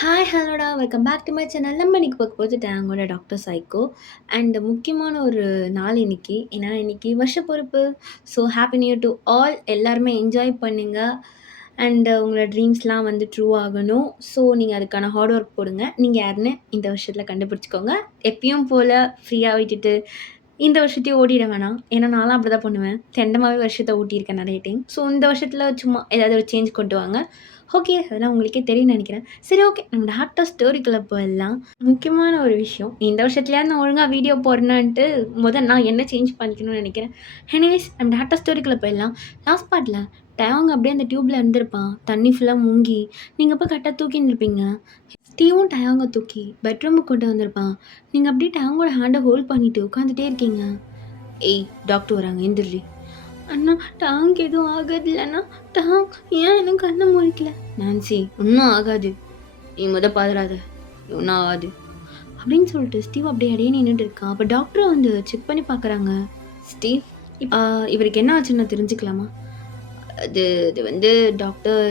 Hi ஹலோடா welcome back to my channel. நம்ம இன்னைக்கு பார்க்க போகிறது டேங்கோட டாக்டர் சைக்கோ. அண்ட் முக்கியமான ஒரு நாள் இன்னைக்கு. ஏன்னா இன்னைக்கு வருஷ பொறுப்பு. So happy new year to all. எல்லாருமே என்ஜாய் பண்ணுங்க. அண்ட் உங்களோட ட்ரீம்ஸ்லாம் வந்து ட்ரூ ஆகணும். ஸோ நீங்கள் அதுக்கான ஹார்ட் ஒர்க் போடுங்க. நீங்கள் யாருன்னு இந்த வருஷத்தில் கண்டுபிடிச்சிக்கோங்க. எப்பயும் போல் ஃப்ரீயாக விட்டுட்டு இந்த வருஷத்தையும் ஓடிட வேணாம். ஏன்னா நான்லாம் அப்படி தான் பண்ணுவேன். தெண்டமாவே வருஷத்த ஓட்டியிருக்கேன் நிறைய டைம். ஸோ இந்த வருஷத்தில் சும்மா ஏதாவது ஒரு சேஞ்ச் கொண்டு வாங்க. ஓகே. அதெல்லாம் உங்களுக்கே தெரியும்னு நெனைக்கிறேன். சரி, ஓகே. நம்ம டாக்டர் ஸ்டோரிக்குள்ள போயிடலாம். முக்கியமான ஒரு விஷயம். இந்த வருஷத்துலயாவது நான் ஒழுங்கா வீடியோ போடுறேனான்ட்டு நான் என்ன சேஞ்ச் பண்ணிக்கணும்னு நெனைக்கிறேன். எனிவேஸ் நம்ம டாக்டர் ஸ்டோரிக்குள்ள போயிடலாம். லாஸ்ட் பார்ட்ல டயாங் அப்படியே அந்த டியூப்ல இருந்திருப்பான். தண்ணி ஃபுல்லா முங்கி, நீங்க போய் கரெக்ட்டா தூக்கின்னு இருப்பீங்க. ஸ்டீவும் டயாங்க தூக்கி பெட்ரூமுக்கு கொண்டு வந்திருப்பான். நீங்க அப்படியே டயாங்கோட ஹேண்ட ஹோல்ட் பண்ணிட்டு உட்காந்துட்டே இருக்கீங்க. "ஏய் டாக்டர் வராங்க எந்திர்ரி." "அண்ணா டாங்க்கு எதுவும் ஆகாதுல்லண்ணா? டாங் ஏன் இன்னும் கண்ண முழிக்கல?" "நான்சி ஒன்றும் ஆகாது. நீ பதறாத. ஒன்றும் ஆகாது." அப்படின்னு சொல்லிட்டு ஸ்டீவ் அப்படியே இடையே நின்றுட்டு இருக்கான். அப்போ டாக்டர் வந்து செக் பண்ணி பார்க்குறாங்க. "ஸ்டீவ் இவருக்கு என்ன ஆச்சுன்னு தெரிஞ்சுக்கலாமா?" அது அது வந்து டாக்டர்,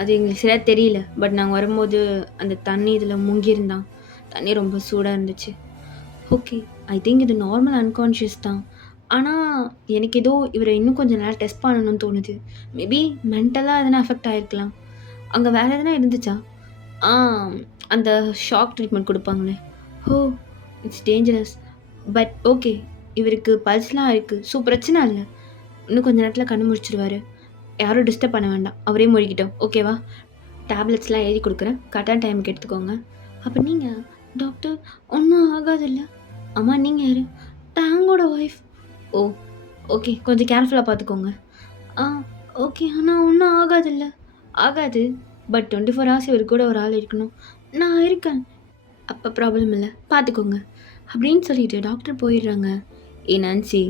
அது எங்களுக்கு சரியா தெரியல. பட் நாங்கள் வரும்போது அந்த தண்ணி இதில் முங்கியிருந்தான். தண்ணி ரொம்ப சூடாக இருந்துச்சு. ஓகே. ஐ திங்க் இது நார்மல் அன்கான்ஷியஸ் தான். ஆனால் எனக்கு ஏதோ இவரை இன்னும் கொஞ்சம் நேரம் டெஸ்ட் பண்ணணும்னு தோணுது. மேபி மென்டலாக எதனா அஃபெக்ட் ஆகிருக்கலாம். அங்கே வேறு எதனா இருந்துச்சா? ஆ அந்த ஷாக் ட்ரீட்மெண்ட் கொடுப்பாங்களே. Oh, it's dangerous. But okay, இவருக்கு பல்ஸ்லாம் இருக்குது. ஸோ பிரச்சனை இல்லை. இன்னும் கொஞ்சம் நேரத்தில் கண்ணு முழிச்சிருவாரு. யாரும் டிஸ்டர்ப் பண்ண வேண்டாம். அவரே முழிக்கிட்டோம். ஓகேவா? டேப்லெட்ஸ்லாம் எழுதி கொடுக்குறேன். கரெக்டான டைமுக்கு எடுத்துக்கோங்க. அப்போ நீங்கள் டாக்டர் ஒன்றும் ஆகாதில்ல? அம்மா நீங்கள் யார்? டேங்கோட ஒய்ஃப். ஓ, ஓகே. கொஞ்சம் கேர்ஃபுல்லாக பார்த்துக்கோங்க. ஆ, ஓகே. ஆனால் ஒன்றும் ஆகாதில்ல? ஆகாது. பட் 24 ஹவர்ஸ் இவர் கூட ஒரு ஆள் இருக்கணும். நான் இருக்கேன். அப்போ ப்ராப்ளம் இல்லை, பார்த்துக்கோங்க அப்படின்னு சொல்லிட்டு டாக்டர் போயிடுறாங்க. ஏ நான்சி,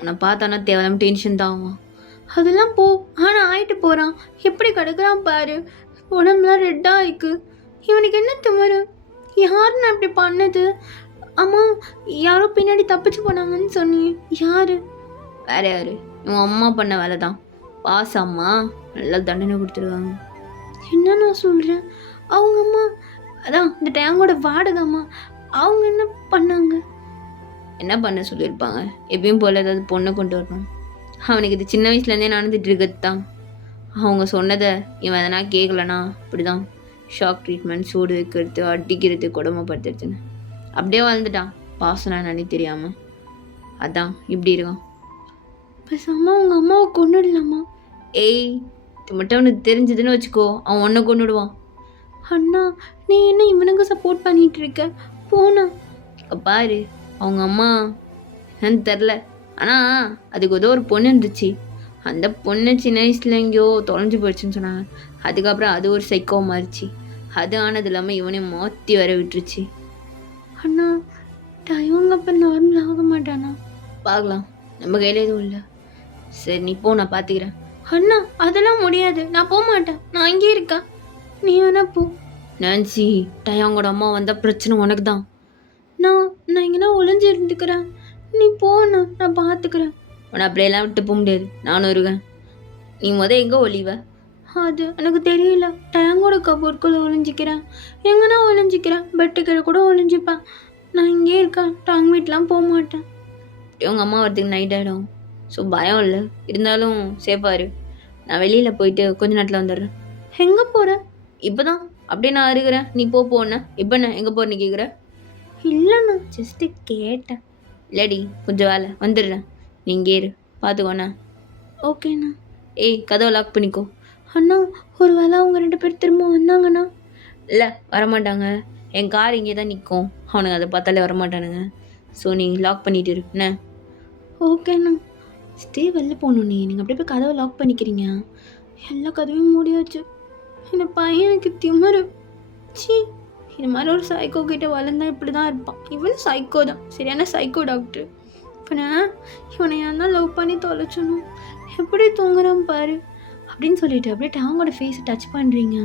உன்னை பார்த்தானா தேவையில்லாம டென்ஷன் தான் ஆகும். அதெல்லாம் போ. ஆனால் ஆயிட்டு போகிறான். எப்படி கிடக்குறான் பாரு. உடம்புலாம் ரெட்டாக இருக்கு. இவனுக்கு என்ன திமிரு? யாருன்னு அப்படி பண்ணது? அம்மா, யாரோ பின்னாடி தப்பிச்சு போனாங்கன்னு சொன்னியே, யாரு? வேற யாரு? இவன் அம்மா பண்ண வேலை தான். பாஸ் அம்மா நல்லா தண்டனை கொடுத்துருவாங்க. என்ன நான் சொல்கிறேன்? அவங்க அம்மா அதான் இந்த டேங்கோட வாடகை அம்மா. அவங்க என்ன பண்ணாங்க? என்ன பண்ண சொல்லியிருப்பாங்க? எப்பயும் போல் ஏதாவது பொண்ணை கொண்டு வரணும். அவனுக்கு இது சின்ன வயசுலேருந்தே நடந்துட்டு இருக்கிறது தான். அவங்க சொன்னதை இவன் எதனா கேட்கலனா இப்படி தான். ஷாக் ட்ரீட்மெண்ட், சூடு வைக்கிறது, அடிக்கிறது, கொடுமைப்படுத்துறதுன்னு அப்படியே வளர்ந்துட்டான். பாசனா என்னன்னு தெரியாமல். அதான் இப்படி இருக்கான். பேசாமல் அவங்க அம்மாவை கொண்டுடலாமா? ஏய், இது மட்டும் அவனுக்கு தெரிஞ்சதுன்னு வச்சுக்கோ, அவன் ஒன்றை கொண்டுடுவான். அண்ணா, நீ என்ன இவனுக்கு சப்போர்ட் பண்ணிட்டு இருக்க? போனா பாரு. அவங்க அம்மா என்னன்னு தெரில. ஆனால் அதுக்கு ஏதோ ஒரு பொண்ணு இருந்துச்சு. அந்த பொண்ணு சின்ன வயசுல எங்கேயோ தொலைஞ்சு போயிடுச்சுன்னு சொன்னாங்க. அதுக்கப்புறம் அது ஒரு சைக்கோ மாறிச்சு. அது ஆனது இல்லாமல் இவனையும் மாற்றி வர விட்டுருச்சு. அண்ணா, இவங்க அப்போ நார்மல் ஆக மாட்டானா? பார்க்கலாம், நம்ம கையில் எதுவும் இல்லை. சரி நீ போ, நான் பார்த்துக்கிறேன். அண்ணா, அதெல்லாம் முடியாது. நான் போக மாட்டேன். நான் இங்கே இருக்கேன். நீ வேணா போ. நான்சி, டயாங்கோட அம்மா வந்தால் பிரச்சனை உனக்கு தான். நான் இங்கே ஒளிஞ்சு இருந்துக்கிறேன். நீ போன, நான் பார்த்துக்கிறேன். உன்னை அப்படியெல்லாம் விட்டு போக முடியாது. நானும் இருக்கேன். நீ எங்கே ஒளிவ? அது எனக்கு தெரியல. டேங்கோட கபோர்டுக்குள்ளே ஒளிஞ்சிக்கிறேன். எங்கன்னா ஒளிஞ்சிக்கிறேன். பெட்டுக்கிட்ட கூட ஒளிஞ்சிப்பேன். நான் இங்கே இருக்கேன். டாங் வீட்டெலாம் போக மாட்டேன். உங்கள் அம்மா வரதுக்கு நைட் ஆகிடும். ஸோ பயம் இல்லை. இருந்தாலும் சேஃபாக இரு. நான் வெளியில் போயிட்டு கொஞ்ச நேரத்தில் வந்துடுறேன். எங்கே போகிற? இப்போ தான் அப்படியே நான் இருக்கிறேன். நீ போன இப்போ என்ன எங்கே போகிறேன்னு கேட்குற? இல்லைண்ணா, ஜஸ்ட்டு கேட்டேன். இல்லடி, கொஞ்சம் வேலை, வந்துடுறேன். நீ இங்கே இரு, பார்த்துக்கோண்ணா. ஓகேண்ணா. ஏய், கதவை லாக் பண்ணிக்கோ. அண்ணா, ஒரு வேளை அவங்க 2 பேர் திரும்ப வந்தாங்கண்ணா? இல்லை, வரமாட்டாங்க. என் கார் இங்கே தான் நிற்கும். அவனுங்க அதை பார்த்தாலே வரமாட்டானுங்க. ஸோ நீ லாக் பண்ணிட்டு இரு என்ன? ஓகேண்ணா. ஸ்டே வெளில போகணும். நீங்கள் அப்படியே போய் கதவை லாக் பண்ணிக்கிறீங்க. எல்லா கதவையும் மூடியாச்சு. இந்த பையனுக்கு திமிரு. சி, இது மாதிரி ஒரு சைக்கோ கிட்ட வளர்ந்தா இப்படி தான் இருப்பான். இவனும் சைக்கோ தான், சரியான சைக்கோ டாக்டர். இப்போ இவனை ஏன் தான் லவ் பண்ணி தொலைச்சணும். எப்படி தூங்குறான் பாரு அப்படின்னு சொல்லிட்டு அப்படியே டேங்கோட ஃபேஸை டச் பண்ணுறீங்க.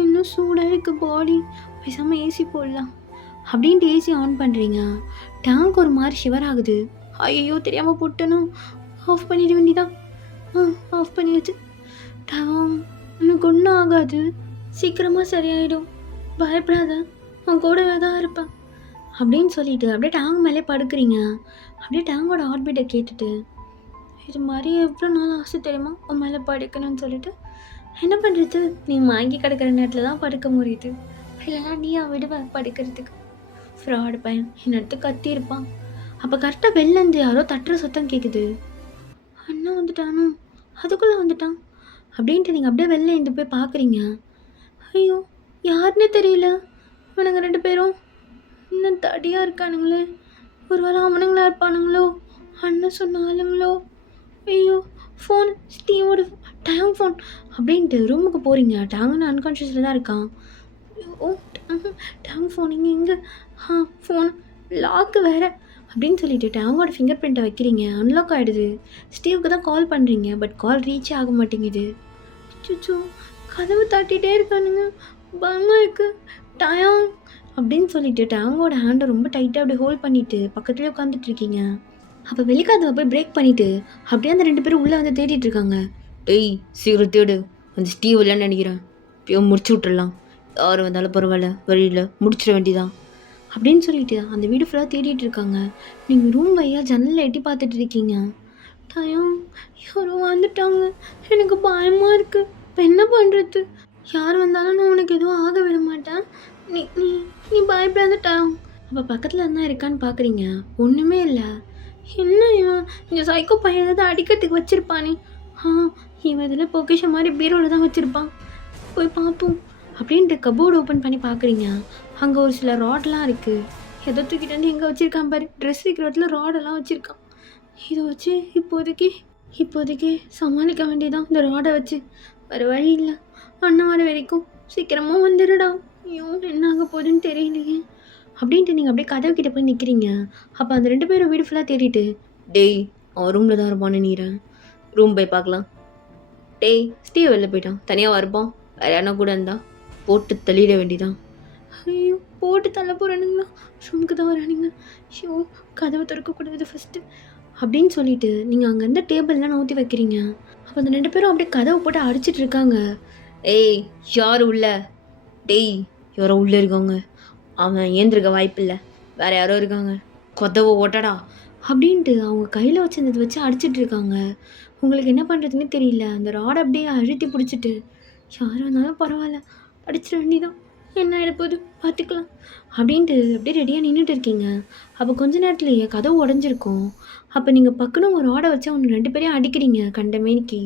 இன்னும் சூடாக இருக்குது பாடி. பேசாமல் ஏசி போடலாம் அப்படின்ட்டு ஏசி ஆன் பண்ணுறீங்க. டேங்க் ஒரு மாதிரி ஷிவர் ஆகுது. ஐயோ, தெரியாமல் போட்டணும். ஆஃப் பண்ணிட வேண்டிதான். ஆஃப் பண்ணியாச்சு. டேங், எனக்கு ஒன்றும் ஆகாது. சீக்கிரமாக சரியாயிடும். பயப்படாத, உன் கூடவே தான் இருப்பேன் அப்படின்னு சொல்லிட்டு அப்படியே டேங்க் மேலே படுக்கிறீங்க. அப்படியே டேங்கோட ஹார்ட் பீட்டை கேட்டுட்டு, இது மாதிரி எவ்வளோ நாள் ஆசை தெரியுமா உன் மேலே படுக்கணும்னு சொல்லிட்டு. என்ன பண்ணுறது, நீ வாங்கி கிடக்கிற நேரத்தில் தான் படுக்க முடியுது, இல்லைனா நீயா விடுவ படுக்கிறதுக்கு. ஃப்ராடு பையன் என்ன எடுத்து கத்தியிருப்பான். அப்போ கரெக்டாக வெளிலேருந்து யாரோ தட்டுற சத்தம் கேட்குது. அண்ணா வந்துட்டானோ, அதுக்குள்ளே வந்துட்டான் அப்படின்ட்டு நீங்கள் அப்படியே வெளில எழுந்து போய் பார்க்குறீங்க. ஐயோ, யாருன்னே தெரியல. அவனுங்க 2 பேரும் இன்னும் தடியாக இருக்கானுங்களே, ஒரு வேளை அவனுங்களா இருப்பானுங்களோ, அண்ணன் சொன்ன ஆளுங்களோ. ஐயோ, ஃபோன், ஸ்டீவோட டேங் ஃபோன் அப்படின்ட்டு ரூமுக்கு போகிறீங்க. டேங்குன்னு அன்கான்ஷியஸில் தான் இருக்கான். ஓ, டேங் ஃபோன் இங்கே எங்கே? ஃபோன் லாக்கு வேறு அப்படின்னு சொல்லிட்டு டேங்கோட ஃபிங்கர் பிரிண்ட்டை வைக்கிறீங்க. அன்லாக் ஆகிடுது. ஸ்டீவுக்கு தான் கால் பண்ணுறீங்க, பட் கால் ரீச்சே ஆக மாட்டேங்குது. சுச்சோ, கதவு தட்டிகிட்டே இருக்கானுங்க, பயமாக இருக்கு. டயாங் அப்படின்னு சொல்லிட்டு டேங்கோட ஹேண்டை ரொம்ப டைட்டாக அப்படியே ஹோல்ட் பண்ணிவிட்டு பக்கத்துலேயே உட்காந்துட்டு இருக்கீங்க. அப்போ வெளிக்காதவை போய் பிரேக் பண்ணிவிட்டு அப்படியே அந்த 2 பேரும் உள்ளே வந்து தேடிட்டு இருக்காங்க. டேய் சீக்கிரம் தேடு, அந்த ஸ்டீவ் இல்லைன்னு நினைக்கிறேன், இப்போயோ முடிச்சு விட்டுறலாம், யார் வந்தாலும் பரவாயில்ல, வழியில் முடிச்சிட வேண்டியதான் அப்படின்னு சொல்லிட்டு அந்த வீடு ஃபுல்லாக தேடிட்டு இருக்காங்க. நீங்கள் ரூம் வையா ஜன்னலில் எட்டி பார்த்துட்டு இருக்கீங்க. டயாங், யாரோ வந்துட்டாங்க, எனக்கு பயமாக இருக்குது, இப்போ என்ன பண்ணுறது? யார் வந்தாலும் நான் உனக்கு எதுவும் ஆக விட மாட்டேன், நீ நீ நீ பயப்படாத டயாங். அப்போ பக்கத்தில் என்ன இருக்கான்னு பார்க்குறீங்க, ஒன்றுமே இல்லை. என்ன இவன், இந்த சைக்கோ பையன் ஏதாவது அடிக்கிறதுக்கு வச்சுருப்பானே. இவன் இதில் பொக்கிஷன் மாதிரி பீரோவில் தான் வச்சுருப்பான், போய் பார்ப்போம் அப்படின்ட்டு கபோர்டு ஓப்பன் பண்ணி பார்க்குறீங்க. அங்கே ஒரு சில ராட்லாம் இருக்குது. எதை தூக்கிட்டு வந்து எங்கே வச்சுருக்கான் பாரு, ட்ரெஸ் வைக்கிற இடத்துல ராடெல்லாம் வச்சுருக்கான். இதை வச்சு இப்போதைக்கு சமாளிக்க வேண்டியதான், இந்த ராடை வச்சு. வேறு வழி இல்லை, அண்ணன் வர வரைக்கும் சீக்கிரமாக வந்துடுடா. ஐயோ, என்ன ஆக போகுதுன்னு தெரியலையே அப்படின்ட்டு நீங்கள் அப்படியே கதவு கிட்டே போய் நிற்கிறீங்க. அப்போ அந்த 2 பேரும் வீடு ஃபுல்லாக தேடிட்டு, டேய் அவன் ரூமில் தான் இருப்பான்னு நினைக்கிறேன், ரூம் போய் பார்க்கலாம். டேய் ஸ்டீவ் வெளில போயிட்டான், தனியாக இருப்பான், வேறு யாரா கூட இருந்தா போட்டு தள்ளிட வேண்டியதான். ஐயோ, போட்டு தள்ள போகிறானுங்களா, ரூமுக்கு தான் வரானுங்க. ஐயோ, கதவை திறக்கக்கூடாது ஃபஸ்ட்டு அப்படின்னு சொல்லிட்டு நீங்கள் அங்கேருந்து டேபிள்லாம் நோற்றி வைக்கிறீங்க. அப்போ அந்த 2 பேரும் அப்படியே கதவை போட்டு அடிச்சிட்டு இருக்காங்க. ஏய் யார் உள்ள? டேய் யாரோ உள்ளே இருக்காங்க, அவன் ஏந்திருக்க வாய்ப்பில்லை, வேறு யாரோ இருக்காங்க, கதவை ஓட்டடா அப்படின்ட்டு அவங்க கையில் வச்சிருந்ததை வச்சு அடிச்சிட்டு இருக்காங்க. உங்களுக்கு என்ன பண்ணுறதுன்னு தெரியல. அந்த ராடை அப்படியே அழுத்தி பிடிச்சிட்டு, யார் வந்தாலும் பரவாயில்ல அடிச்சிட வேண்டியதான், என்ன ஆகிடப்போகுது பார்த்துக்கலாம் அப்படின்ட்டு அப்படியே ரெடியாக நின்றுட்டு இருக்கீங்க. அப்போ கொஞ்ச நேரத்துலேயே கதவு உடஞ்சிருக்கும். அப்போ நீங்கள் பக்கன்னு ஒரு ராடை வச்சு அவங்க 2 பேரையும் அடிக்கிறீங்க கண்டமேனிக்கு.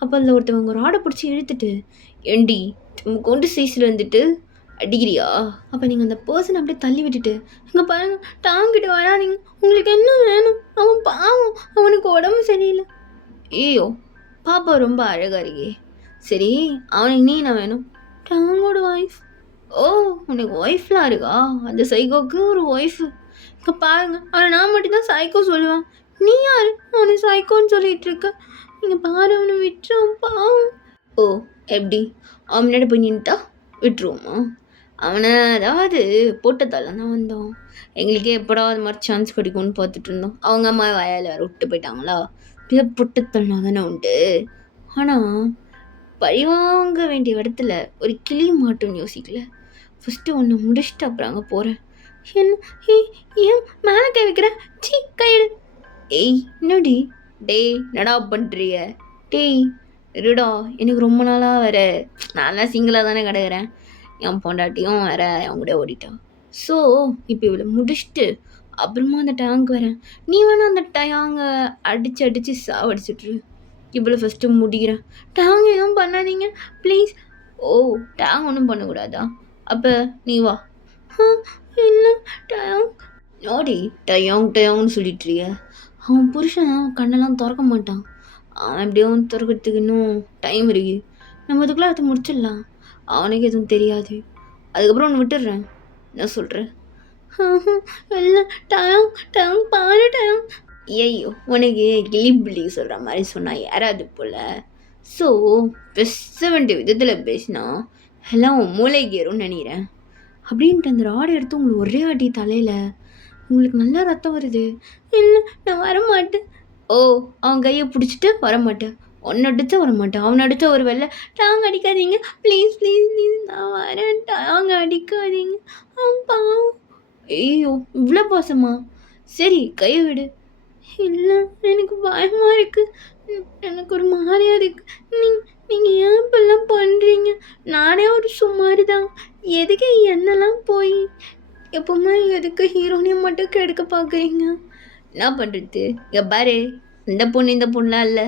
அப்போ அதில் ஒருத்தவங்க ராடை பிடிச்சி இழுத்துட்டு, ஏண்டி கொண்டு சைஸில் வந்துட்டு அடிக்கிறியா? அப்போ நீங்கள் அந்த பர்சனை அப்படியே தள்ளி விட்டுட்டு, இங்கே பாருங்க டாங்கிட்ட வராதிங்க, உங்களுக்கு என்ன வேணும், அவன் பாவம், அவனுக்கு உடம்பு சரியில்லை. ஐயோ, பாப்பா ரொம்ப அழகாக இருக்கே, சரி அவனுக்கு நீ என்ன வேணும்? டாங்கோட ஒய்ஃப். ஓ, உனக்கு ஒய்ஃப்லாம் இருக்கா? அந்த சைக்கோக்கு ஒரு ஒய்ஃபு. இங்கே பாருங்க, அவனை நான் மட்டும்தான் சைக்கோ சொல்லுவேன், நீ யார் அவனை சைக்கோன்னு சொல்லிட்டு இருக்க? நீங்கள் பாரு, அவனை விட்டுருவோம் பாவம். ஓ எப்படி, அவன் முன்னாடி போய் நின்ட்டா விட்டுருவோமா? அவனை அதாவது போட்டதால தான் வந்தோம், எங்களுக்கே எப்படா அது மாதிரி சான்ஸ் கிடைக்கும்னு பார்த்துட்டு இருந்தோம். அவங்க அம்மா வயலில் வேறு விட்டு போயிட்டாங்களா, இப்படியே போட்டத்தல்லாம் தானே உண்டு. ஆனால் பழிவாங்க வேண்டிய இடத்துல ஒரு கிளி மாட்டுன்னு யோசிக்கல. ஃபஸ்ட்டு ஒன்று முடிச்சுட்டு அப்புறம் அங்கே போகிறேன். என்ன ஏன் மேலே கை வைக்கிற? சீ கையெடு. ஏய் என்னடி, டேய் நடா பண்ணுறிய, டேய் இருடா, எனக்கு ரொம்ப நாளாக வேறு நான்லாம் சிங்கிளாக தானே கிடக்கிறேன், என் பொண்டாட்டியும் வேற அவங்க கூட ஓடிட்டான். ஸோ இப்போ இவ்வளோ முடிச்சுட்டு அப்புறமா அந்த டேங்க் வரேன், நீ வேணால் அந்த டேங்கை அடித்து சாவடிச்சிட்ரு, இவ்வளோ ஃபஸ்ட்டு முடிக்கிறேன். டேங் எதுவும் பண்ணாதீங்க ப்ளீஸ். ஓ, டேங் ஒன்றும் பண்ணக்கூடாதா? அப்போ நீ வா. இல்லை டேங் நோடி, டயாங்னு சொல்லிட்டுருக்க. அவன் புருஷன் கண்ணெல்லாம் திறக்க மாட்டான், அவன் எப்படியும் திறக்கிறதுக்கு இன்னும் டைம் இருக்கு, நம்ம அதுக்குள்ளே அதை முடிச்சிடலாம், அவனுக்கு எதுவும் தெரியாது, அதுக்கப்புறம் ஒன்று விட்டுடுறேன், என்ன சொல்கிறேன்? இல்லை டயாங் பாரு டயாங். ஐயோ, உனக்கு கிளிபிளி சொல்கிற மாதிரி சொன்னால் யாராவது போல். ஸோ பேச வேண்டிய விதத்தில் பேசினா எல்லாம் உன் மூளைக்கு ஏறும்னு நினைக்கிறேன் அப்படின்ட்டு அந்த ராடை எடுத்து உங்களுக்கு ஒரே அடி தலையில். உங்களுக்கு நல்லா ரத்தம் வருது. இல்லை நான் வரமாட்டேன். ஓ, அவன் கையை பிடிச்சிட்டு வரமாட்டேன், உன்னை அடிச்சா வர மாட்டேன், அவனை அடிச்சா ஒரு வெள்ளை. டாங்க அடிக்காதீங்க, ப்ளீஸ் ப்ளீஸ் ப்ளீஸ், நான் வரேன், டாங்க அடிக்காதீங்க, அப்பா. ஐயோ, இவ்வளோ பாசமா? சரி, கையை விடு. இல்ல, எனக்கு பயமா இருக்கு. எனக்கு ஒரு மாதிரியா இருக்கு. நீங்க ஏன் இப்பெல்லாம் பண்றீங்க? நானே ஒரு சுமாரு தான். எதுக்கு என்னெல்லாம் போய் எப்பவுமே எதுக்கு ஹீரோனையும் மட்டும் கெடுக்க பார்க்குறீங்க? என்ன பண்ணுறது? இங்கே பாரு, இந்த பொண்ணு இந்த பொண்ணுலாம் இல்லை.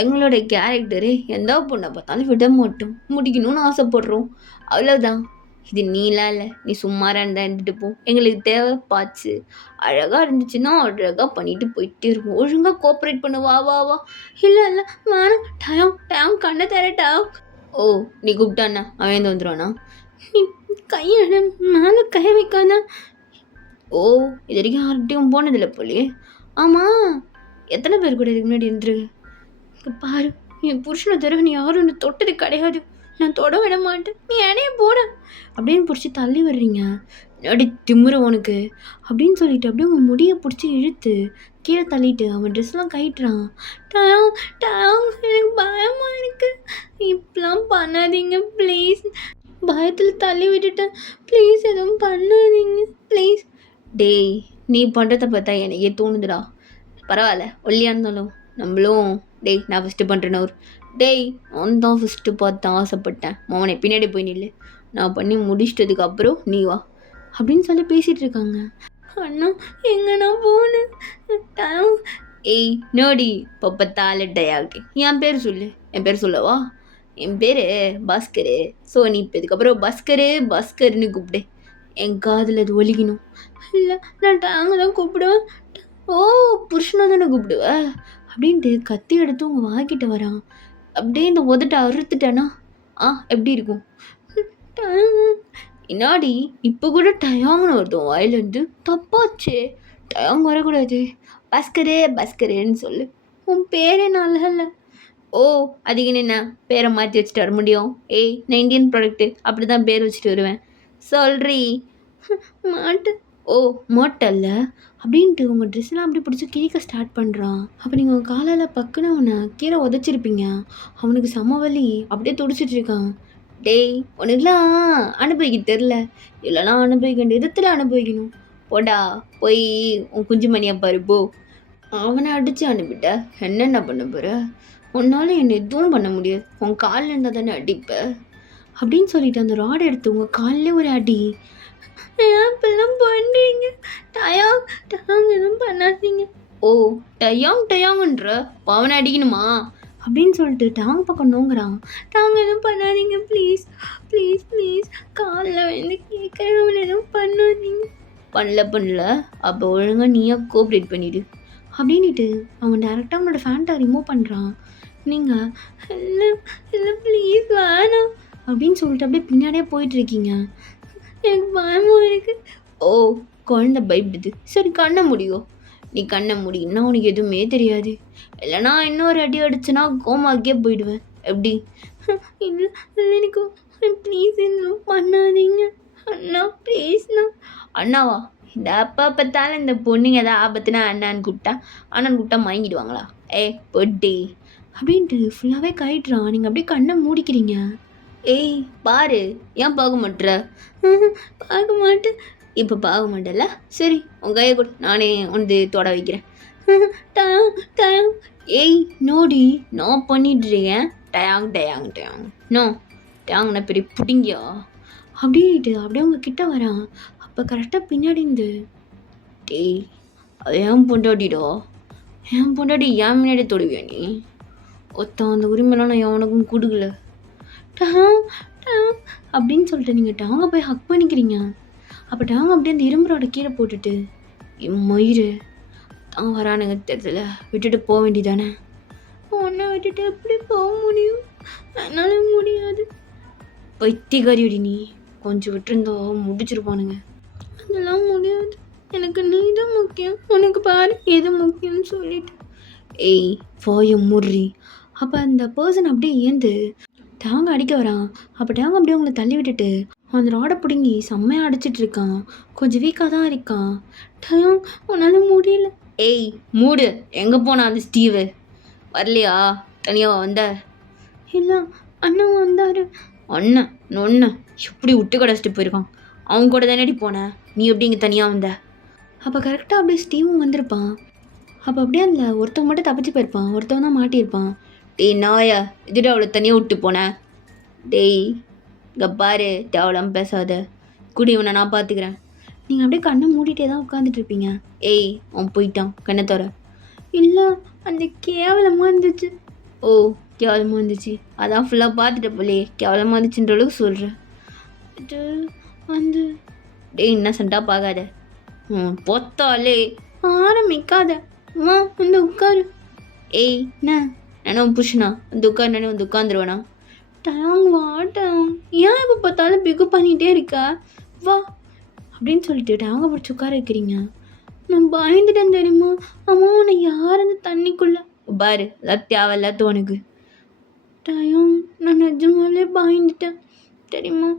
எங்களோட கேரக்டரு எந்த பொண்ணை பார்த்தாலும் விட மாட்டோம், முடிக்கணும்னு ஆசைப்படுறோம், அவ்வளோதான். இது நீலாம் இல்லை, நீ சும்மாரா இருந்தால் இருந்துட்டு போ. எங்களுக்கு தேவை பார்ட்ஸு. அழகாக இருந்துச்சுன்னா அழகாக பண்ணிட்டு போயிட்டே இருக்கும். ஒழுங்காக கோஆப்ரேட் பண்ணு. வா வா வா. இல்லை இல்லை, வேணாம். டயம் டயம் கண்ணை தரட்டா? ஓ, நீ கூப்பிட்டாண்ணா அவன் வந்து வந்துடுவானா? நீ கையை மேலே கை வைக்காத. ஓ, இது வரைக்கும் யார்கிட்டையும் போனதில்லை போலியே. ஆமாம், எத்தனை பேர் கூட இதுக்கு முன்னாடி இருந்துரு? பாரு, என் புருஷனை தவிர நீ யாரும் என்ன தொட்டது கிடையாது, நான் தொட விட மாட்டேன், நீ இடையே போட அப்படின்னு பிடிச்சி தள்ளி விடுறீங்க. அடி திமுற உனக்கு அப்படின்னு சொல்லிட்டு அப்படியே உங்கள் முடியை பிடிச்சி இழுத்து கீழே தள்ளிட்டு அவன் ட்ரெஸ்லாம் கயிட்டுறான். டயம் டயம், எனக்கு பயமா இருக்கு, இப்பெல்லாம் பண்ணாதீங்க ப்ளீஸ். பயத்தில் தள்ளி விட்டுட்டேன், ப்ளீஸ் எதுவும் பண்ணாதீங்க ப்ளீஸ். டேய், நீ பண்ணுறத பார்த்தா எனக்கே தோணுதுடா. பரவாயில்ல, ஒல்லியாக இருந்தாலும் நம்மளும். டேய், நான் ஃபஸ்ட்டு பண்ணுறேன்னு ஒரு. டேய், நான் தான் ஃபஸ்ட்டு பார்த்து ஆசைப்பட்டேன், மோனே பின்னாடி போய் நில்லு, நான் பண்ணி முடிச்சிட்டதுக்கு அப்புறம் நீ வா அப்படின்னு சொல்லி பேசிகிட்டு இருக்காங்க. அண்ணா, எங்கண்ணா போனேன்? ஏய் நோடி, இப்போ பார்த்தால டயாக்டி. என் பேர் சொல்லு. என் பேர் சொல்லவா? என் பேர் பாஸ்கரு. ஸோ நீ இப்போ இதுக்கப்புறம் பாஸ்கர்னு கூப்பிடு, என் காதில் அது ஒலிக்கணும். இல்லை, நான் டாங்க தான் கூப்பிடுவேன். ஓ, புருஷனாக தானே கூப்பிடுவ அப்படின்ட்டு கத்தி எடுத்து உங்கள் வாய்க்கிட்ட வரான். அப்படியே இந்த உதட்ட அறுத்துட்டேன்னா எப்படி இருக்கும்? என்னாடி இப்போ கூட டயாங்கன்னு வருதும் வாயிலேருந்து? தப்பாச்சே, டயாங் வரக்கூடாது. பாஸ்கரேன்னு சொல்லு. உன் பேரே நல்லா இல்லை. ஓ, அதுக்கு என்ன பேரை மாற்றி வச்சுட்டு வர முடியும்? ஏய், நான் இந்தியன் ப்ராடக்ட்டு, அப்படி தான் பேர் வச்சுட்டு வருவேன். சொல்றீ மாட்டு. ஓ, மாட்டல்ல அப்படின்ட்டு உங்கள் ட்ரெஸ்லாம் அப்படி பிடிச்சி கிழிக்க ஸ்டார்ட் பண்ணுறான். அப்போ நீங்கள் உங்கள் காலால் பக்குன்னு அவனை கீழே உதச்சிருப்பீங்க. அவனுக்கு சமவலி அப்படியே துடிச்சிட்டு இருக்கான். டேய், உனக்குலாம் அனுபவிக்க தெரில, இல்லைலாம் அனுபவிக்க வேண்டிய விதத்தில் அனுபவிக்கணும். போடா, போய் உன் குஞ்சு மணியை பாரு போ. அவனை அடித்து அனுப்பிட்ட, என்னென்ன பண்ண போகிற? உன்னால் என்னை எதுவும் பண்ண முடியாது, உன் காலில் இருந்தால் தானே அடிப்ப அப்படின்னு சொல்லிட்டு அந்த ராடை எடுத்து உங்கள் காலில் ஒரு அடி. ஏன் இப்பெல்லாம் பண்ணுறீங்க? டயாங் எதுவும் பண்ணாதீங்க. ஓ, டயாங்குன்ற அவனை அடிக்கணுமா அப்படின்னு சொல்லிட்டு டாங் பக்கம் நோங்குறான். டாங் எதுவும் பண்ணாதீங்க ப்ளீஸ் ப்ளீஸ் ப்ளீஸ், காலில் வந்து கேட்குறேன், அவனை எதுவும் பண்ணாதீங்க. பண்ணல அப்போ ஒழுங்காக நீயா கோஆப்ரேட் பண்ணிவிடு அப்படின்ட்டு அவன் டேரெக்டாக அவனோட ஃபேண்ட்டை ரிமூவ் பண்ணுறான். நீங்கள் இல்லை இல்லை ப்ளீஸ் வேணாம் அப்படின்னு சொல்லிட்டு அப்படியே பின்னாடியே போயிட்டுருக்கீங்க. எனக்கு பயமாக இருக்குது. ஓ, குழந்தை பயப்படுது. சரி, கண்ணை முடியும். நீ கண்ணை முடின்னா உனக்கு எதுவுமே தெரியாது. இல்லைனா இன்னொரு அடி அடிச்சுன்னா கோமாக்கே போயிடுவேன். எப்படி? இல்லை இல்லை, எனக்கு ப்ளீஸ் இன்னும் பண்ணாதீங்க அண்ணா, ப்ளீஸ்ண்ணா. அண்ணாவா? இந்த அப்பா பார்த்தாலும் இந்த பொண்ணுங்க ஏதாவது ஆபத்துனா அண்ணான்னு கூப்பிட்டா வாங்கிடுவாங்களா? பொட்டி அப்படின்ட்டு ஃபுல்லாகவே கயிட்டுறான். நீங்கள் அப்படியே கண்ணை மூடிக்கிறீங்க. ஏய் பாரு, ஏன் பார்க்க மாட்டுற? பார்க்க மாட்டேன். இப்போ பார்க்க மாட்டேல்ல, சரி உன் கையை கொடு, நானே வந்து தொட வைக்கிறேன். டயாங். ஏய் நோடி, நான் பண்ணிட்டுருக்கேன். டயாங் நோ, டயாங்னா பெரிய புடிங்கியா அப்படின்ட்டு அப்படியே உங்கள் கிட்ட வரான். அப்போ கரெக்டாக பின்னாடி இருந்து, டேய் அது ஏன் பொண்டாடிடா, ஏன் பொண்டாடி ஏன் முன்னாடி தொடுவியா நீ? அந்த உரிமையெல்லாம் நான் எவனுக்கும் கொடுக்கல. அப்படின்னு சொல்லிட்டு நீங்கள் டாங்க போய் ஹக் பண்ணிக்கிறீங்க. அப்போ டாங்க அப்படியே அந்த இரும்புறோட கீழே போட்டுட்டு, மயிறு தான் வரானுங்க தெரியல, விட்டுட்டு போக வேண்டியதானே? உன்னை விட்டுட்டு எப்படி போக முடியும்? என்னால் முடியாது. பைத்தியக்காரியோடி நீ, கொஞ்சம் விட்டுருந்தோ முடிச்சிருப்பானுங்க. அதெல்லாம் முடியாது, எனக்கு நீ தான் முக்கியம், உனக்கு பாரு எது முக்கியம்னு சொல்லிட்டு. ஏய் போய முறி. அப்போ அந்த பர்சன் அப்படியே ஏந்து டேங்க அடிக்க வரான். அப்போ டேங்க அப்படியே அவங்கள தள்ளி விட்டுட்டு அந்த ராடை பிடுங்கி செம்மையாக அடிச்சிட்டு இருக்கான். கொஞ்சம் வீக்காக தான் இருக்கான். டயம், உன்னால் முடியல. ஏய் மூடு, எங்கே போனா அந்த ஸ்டீவு? வரலையா? தனியாக வந்த? இல்லை, அண்ணன் வந்தார். அண்ணன் நொண்ணன் எப்படி விட்டு கடைச்சிட்டு போயிருக்கான். அவங்க கூட தானேடி போனேன், நீ எப்படி இங்கே தனியாக வந்த? அப்போ கரெக்டாக அப்படியே ஸ்டீவும் வந்திருப்பான். அப்போ அப்படியே அதில் ஒருத்தவங்க மட்டும் தப்பிச்சு போயிருப்பான், ஒருத்தவங்க தான் மாட்டியிருப்பான். டேய் நாயா, இதுட்டு அவளை தனியாக விட்டு போனேன். டேய் இங்கே பாரு, தேவலாம் பேசாத, கூடி இவனை நான் பார்த்துக்கிறேன். நீங்கள் அப்படியே கண்ணை மூடிட்டே தான் உட்காந்துட்ருப்பீங்க. ஏய் அவன் போயிட்டான், கண்ணை தர. இல்லை, அந்த கேவலமாக இருந்துச்சு. ஓ கேவலமாக இருந்துச்சு, அதான் ஃபுல்லாக பார்த்துட்ட போலே, கேவலமாக இருந்துச்சுன்ற அளவுக்கு சொல்கிறேன். இது வந்து டேய் இன்னசென்ட்டாக பார்க்காத, பொத்தாலே ஆரம்பிக்காத. அம்மா வந்து உட்காரு. ஏய் என்ன புருஷனா வந்து உட்காரு, நானே வந்து உட்காந்துருவேனா? டேங் வாட்டம், ஏன் இப்போ பார்த்தாலும் பிகு பண்ணிகிட்டே இருக்கா, வா அப்படின்னு சொல்லிட்டு டேங்க பிடிச்சி உட்கார வைக்கிறீங்க. நான் பயந்துட்டேன் தெரியுமா? அம்மா உன்னை யார் அந்த தண்ணிக்குள்ளே பாரு, அதான் தேவையில்லாத உனக்கு. டயம் நான் நிஜமாலே பயந்துட்டேன் தெரியுமா?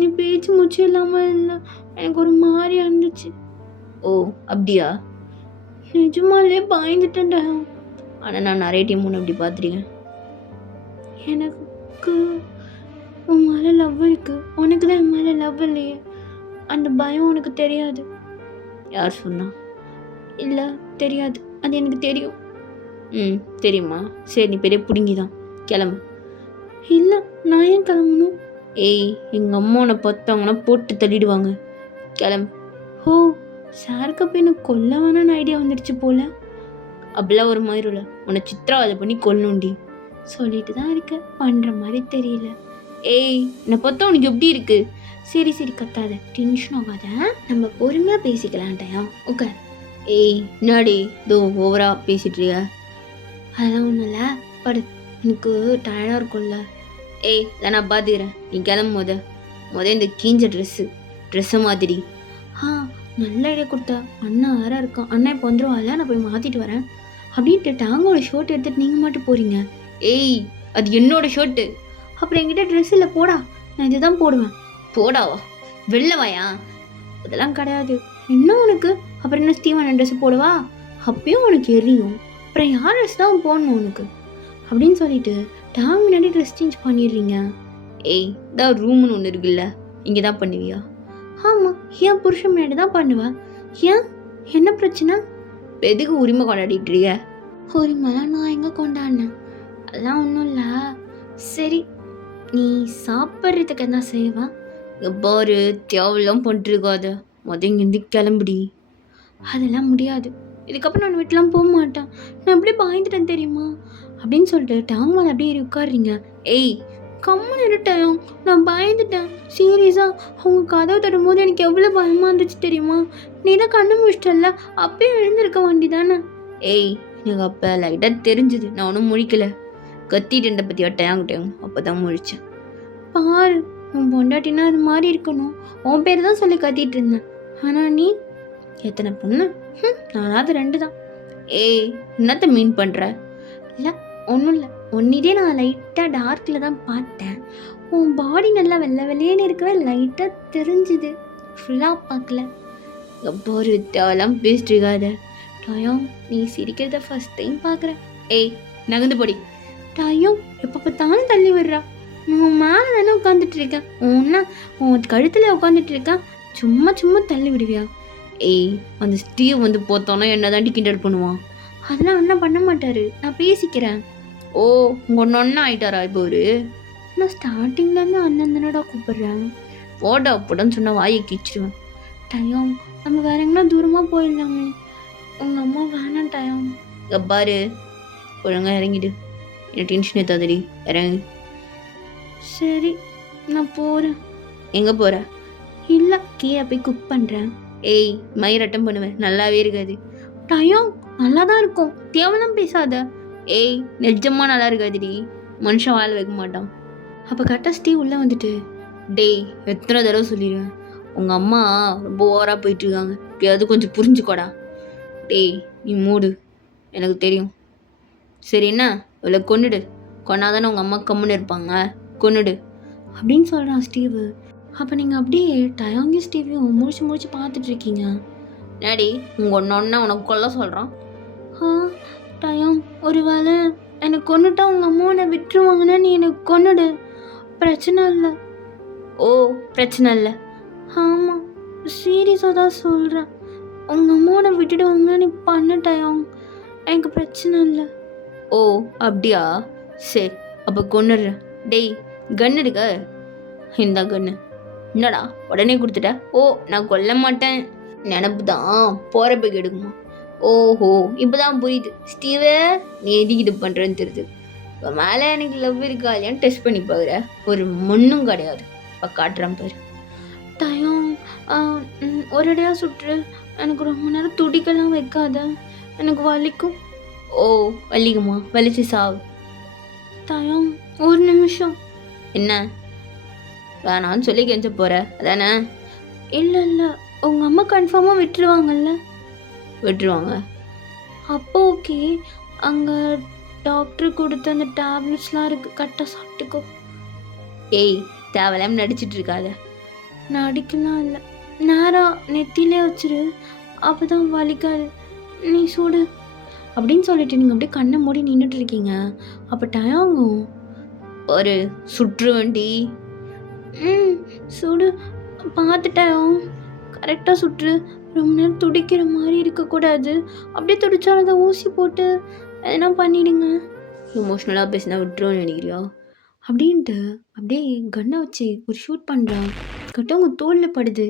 நீ பேச்சு மூச்சு இல்லாமல் இருந்தா எனக்கு ஒரு மாதிரியா இருந்துச்சு. ஓ அப்படியா? நிஜமாலே பயந்துட்டேன் டயம். ஆனால் நான் நிறைய டைம் ஒன்று அப்படி பார்த்துருக்கேன். எனக்கு உன் மேலே லவ் இருக்கு, உனக்கு தான் என் மேலே லவ் இல்லையே, அந்த பயம் உனக்கு தெரியாது. யார் சொன்னா? இல்லை தெரியாது, அது எனக்கு தெரியும். தெரியுமா? சரி நீ பெரிய பிடுங்கி தான், கிளம்பு. இல்லை நான் ஏன் கிளம்பணும்? ஏய் எங்கள் அம்மா உன்னை பார்த்தாங்கன்னா போட்டு தள்ளிடுவாங்க, கிளம்பு. ஓ சாருக்கு அப்போ எனக்கு கொல்ல வேணான்னு ஐடியா வந்துடுச்சு போல. அப்படிலாம் ஒரு மாதிரி இல்லை, உன்னை சித்திரவதை பண்ணி கொல்லணுண்டி. சொல்லிட்டு தான் இருக்க, பண்ணுற மாதிரி தெரியல. ஏய் என்னை பார்த்தா உனக்கு எப்படி இருக்கு? சரி சரி கத்தாத, டென்ஷன் ஆகாத, நம்ம பொறுமையாக பேசிக்கலாம் டயம். ஓகே. ஏய் என்னாடி இதோ ஓவராக பேசிட்டுருக்க? அதெல்லாம் ஒன்றும் இல்லை, படு, எனக்கு டயர்டாக இருக்கும்ல. ஏய் இதை நான் பார்த்துக்கிறேன், நீ கிளம்பு. முத இந்த கீஞ்ச ட்ரெஸ்ஸை மாதிரி. நல்ல ஐடியா கொடுத்தா, அண்ணா வேற இருக்கான், அண்ணா இப்போ வந்துடுவான்ல, நான் போய் மாற்றிட்டு வரேன் அப்படின்ட்டு டாங்கோட ஷர்ட் எடுத்துகிட்டு நீங்கள் மட்டும் போகிறீங்க. ஏய் அது என்னோட ஷர்ட்டு. அப்புறம் என்கிட்ட ட்ரெஸ் இல்லை, போடா, நான் இதுதான் போடுவேன். போடாவா? வெள்ளவாயா? அதெல்லாம் கிடையாது. என்ன உனக்கு? அப்புறம் என்ன ஸ்டீவன் ட்ரெஸ் போடுவா? அப்பயும் உனக்கு எரியும், அப்புறம் யார் ட்ரெஸ் தான் போடணும் உனக்கு அப்படின்னு சொல்லிட்டு டாங் முன்னாடி ட்ரெஸ் சேஞ்ச் பண்ணிடுறீங்க. ஏய் தான் ரூம்னு ஒன்று இருக்குல்ல, இங்கே தான் பண்ணுவியா? ஆமாம், என் புருஷன் முன்னாடி தான் பண்ணுவேன். ஏன் என்ன பிரச்சனை? எதுக்கு உரிமை கொண்டாடிட்டுருக்க? உரிமைலாம் நான் எங்கே கொண்டாடினேன், அதெல்லாம் ஒன்றும் இல்லை. சரி நீ சாப்பிட்றதுக்கு என்ன செய்வேன்? எப்பாரு தேவலாம் பண்ணிட்டுருக்காத, இங்கேருந்து கிளம்புடி. அதெல்லாம் முடியாது, இதுக்கப்புறம் நான் வீட்டெலாம் போக மாட்டேன், நான் அப்படியே பயந்துட்டேன் தெரியுமா அப்படின்னு சொல்லிட்டு டாங் மேலே அப்படியே உட்காடுறீங்க. ஏய் கம்மன் இருட்டேன், நான் பயந்துட்டேன் சீரியஸாக. அவங்க கதவை தடும் போது எனக்கு எவ்வளோ பயமாக இருந்துச்சு தெரியுமா? நீ தான் கண்ணு முடிச்சிட்டல, அப்பயே எழுந்திருக்க வேண்டி தானே. ஏய் எனக்கு அப்போ லைட்டாக தெரிஞ்சுது, நான் ஒன்றும் முழிக்கல, கத்திட்டேன் பற்றி டேங் அப்போ தான் முழிச்சேன். பாரு உன் பொண்டாட்டினா அது மாதிரி இருக்கணும், உன் பேர் தான் சொல்லி கத்திட்டு இருந்தேன், ஆனால் நீ எத்தனை பொண்ணு? நானாவது 2 தான். ஏய் என்னத்த மீன் பண்ணுற? இல்லை ஒன்றும் இல்லை, ஒன்னிதே நான் லைட்டாக டார்க்கில் தான் பார்த்தேன், உன் பாடி நல்லா வெள்ளை வெள்ளையேன்னு இருக்கவே லைட்டாக தெரிஞ்சுது, ஃபுல்லாக பார்க்கல. எப்போ ஒரு தேவலாம் பேசிட்டு இருக்காத டயம், நீ சிரிக்கிறத ஃபர்ஸ்ட் டைம் பார்க்குறேன். ஏய் நகர்ந்து போடி. டயம் எப்போ பார்த்தாலும் தள்ளி விடுறா, உன் மேலே தானே உட்காந்துட்டு இருக்கேன், உன் கழுத்தில் உட்காந்துட்டு இருக்கேன், சும்மா சும்மா தள்ளி விடுவியா? ஏய் அந்த ஸ்டீவ் வந்து போத்தோன்னா என்ன தாண்டி கிண்டல் பண்ணுவான். அதெல்லாம் ஒன்றும் பண்ண மாட்டாரு, நான் பேசிக்கிறேன். ஓ உங்கள் ஒன்றா ஆயிட்டாரா இப்போ ஒரு? நான் ஸ்டார்டிங்லேருந்து அண்ணன் தானடா கூப்பிட்றேன். ஓடா போடன்னு சொன்னால் வாயை கிச்சிடுவேன். டயம் நம்ம வேற எங்கன்னா தூரமாக போயிடலாமே, உங்கள் அம்மா வேணாம் டயம். பாரு ஒழுங்கா இறங்கிடு, எனக்கு டென்ஷன் ஏற்றாதடி, இறங்கு. சரி நான் போகிறேன். எங்கே போகிற? இல்லை கீழே போய் குக் பண்ணுறேன். ஏய் மயிர் அட்டம் பண்ணுவேன், நல்லாவே இருக்காது. டயம் நல்லா தான் இருக்கும், தேவலாம் பேசாத. ஏய் நிஜமாக நல்லா இருக்காதுடி, மனுஷன் வாழ வைக்க மாட்டான். அப்போ கரெக்டாக ஸ்டீவ் உள்ளே வந்துட்டு, டேய் எத்தனை தடவை சொல்லிடுவேன், உங்கள் அம்மா ரொம்ப ஓவராக போயிட்டுருக்காங்க, எப்படியாவது கொஞ்சம் புரிஞ்சுக்கோடா. டேய் நீ மூடு, எனக்கு தெரியும். சரி என்ன இவ்வளோ கொன்னுடு, கொன்னாதானே உங்கள் அம்மா கம்முன்னு இருப்பாங்க, கொன்னுடு அப்படின்னு சொல்கிறான் ஸ்டீவு. அப்போ நீங்கள் அப்படியே டயாங்கி ஸ்டீவையும் முழிச்சு பார்த்துட்ருக்கீங்க. டாடி உங்கள் ஒன்றா உனக்கு கொல்ல சொல்கிறான். டயம் ஒரு வேளை எனக்கு கொன்னுட்டா உங்கள் அம்மா உன்னை விட்டுருவாங்கன்னா நீ எனக்கு கொன்னுடு, பிரச்சனை இல்லை. ஓ, பிரச்சனை இல்லை. ஆமாம், சீரியஸாக தான் சொல்கிறேன். உங்கள் அம்மா உன்னை விட்டுடுவாங்கன்னா நீ பண்ணிட்டேன், எனக்கு பிரச்சனை இல்லை. ஓ அப்படியா, சரி அப்போ கொன்னுடுறேன். டேய் கன் எடுக்க, இந்தா கன்னு. என்னடா உடனே கொடுத்துட்ட? ஓ நான் கொல்ல மாட்டேன், நினப்பு தான் போகிறப்ப எடுக்குமா. ஓஹோ இப்போதான் புரியுது ஸ்டீவே, நீ எதுக்கு இது பண்ணுறேன்னு தெரியுது. இப்போ மேலே எனக்கு லவ் இருக்கா இல்லையான்னு டெஸ்ட் பண்ணி பாக்குற, ஒரு மண்ணும் கிடையாது. இப்போ காட்டுறேன் பாரு. டயம் ஒரேடியாக சுட்டுரு, எனக்கு ரொம்ப நேரம் துடிக்கெல்லாம் வைக்காத, எனக்கு வலிக்கும். ஓ வலிக்குமா, வலிச்சு சாவு. டயம் ஒரு நிமிஷம். என்ன வேணான்னு சொல்லி கெஞ்ச போற அதானே? இல்லை இல்லை, உங்கள் அம்மா கன்ஃபார்மாக விட்டுருவாங்கல்ல? விட்டுருவாங்க. அப்போ ஓகே, அங்கே டாக்டர் கொடுத்த அந்த டேப்லெட்ஸ்லாம் இருக்குது, கரெக்டாக சாப்பிட்டுக்கோ. ஏய் தேவையில்லாம நடிச்சிட்டு இருக்காத. நடிக்கலாம் இல்லை, நேராக நெத்திலே வச்சிரு, அப்போ தான் வலிக்காது, நீ சூடு அப்படின்னு சொல்லிட்டு நீங்கள் அப்படியே கண்ணை மூடி நின்றுட்டு இருக்கீங்க. அப்போ டயாகும் ஒரு சுற்று வண்டி. சுடு, பார்த்துட்டேன், கரெக்டாக சுற்று, ரொம்ப நேரம் துடிக்கிற மாதிரி இருக்கக்கூடாது, அப்படியே துடிச்சாலும் அதை ஊசி போட்டு எதனா பண்ணிடுங்க. எமோஷ்னலாக பேசினா விட்டுருவோன்னு நினைக்கிறியா அப்படின்ட்டு அப்படியே கன்னை வச்சு ஒரு ஷூட் பண்ணுறான். கரெக்டாக உங்கள் தோளில் படுது.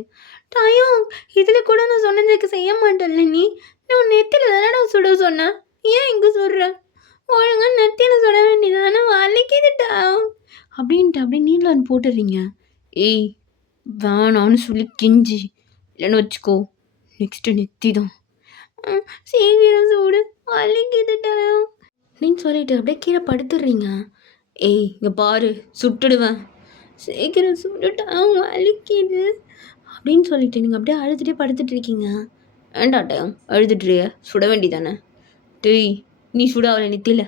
டயம் இதில் கூட நான் சொன்னதுக்கு செய்ய மாட்டேன்ல, நீ நான் நெத்தியில் தானே நான் சுட சொன்னேன், ஏன் இங்கே சொல்கிற? ஒழுங்காக நெத்தியில் சுட வேண்டியதானே, வலிக்குதுட்டா அப்படின்ட்டு அப்படியே நீரில் வந்து போட்டுடுறீங்க. ஏய் வேணான்னு சொல்லி கெஞ்சி இல்லைன்னு வச்சுக்கோ, நெக்ஸ்ட்டு நெத்தி தான். சீக்கிரம் சூடு, வலிக்குதுட்டா அப்படின்னு சொல்லிட்டு அப்படியே கீழே படுத்துடுறீங்க. ஏய் இங்கே பாரு சுட்டுடுவேன், சீக்கிரம் சுட்டுட்டா வலிக்குது அப்படின்னு சொல்லிட்டு நீங்கள் அப்படியே அழுதுகிட்டே படுத்துட்டு இருக்கீங்க. ஏண்டாட்டம் அழுதுட்டுறிய, சுட வேண்டிதானே? டேய் நீ சுடாவல நெத்தியில்,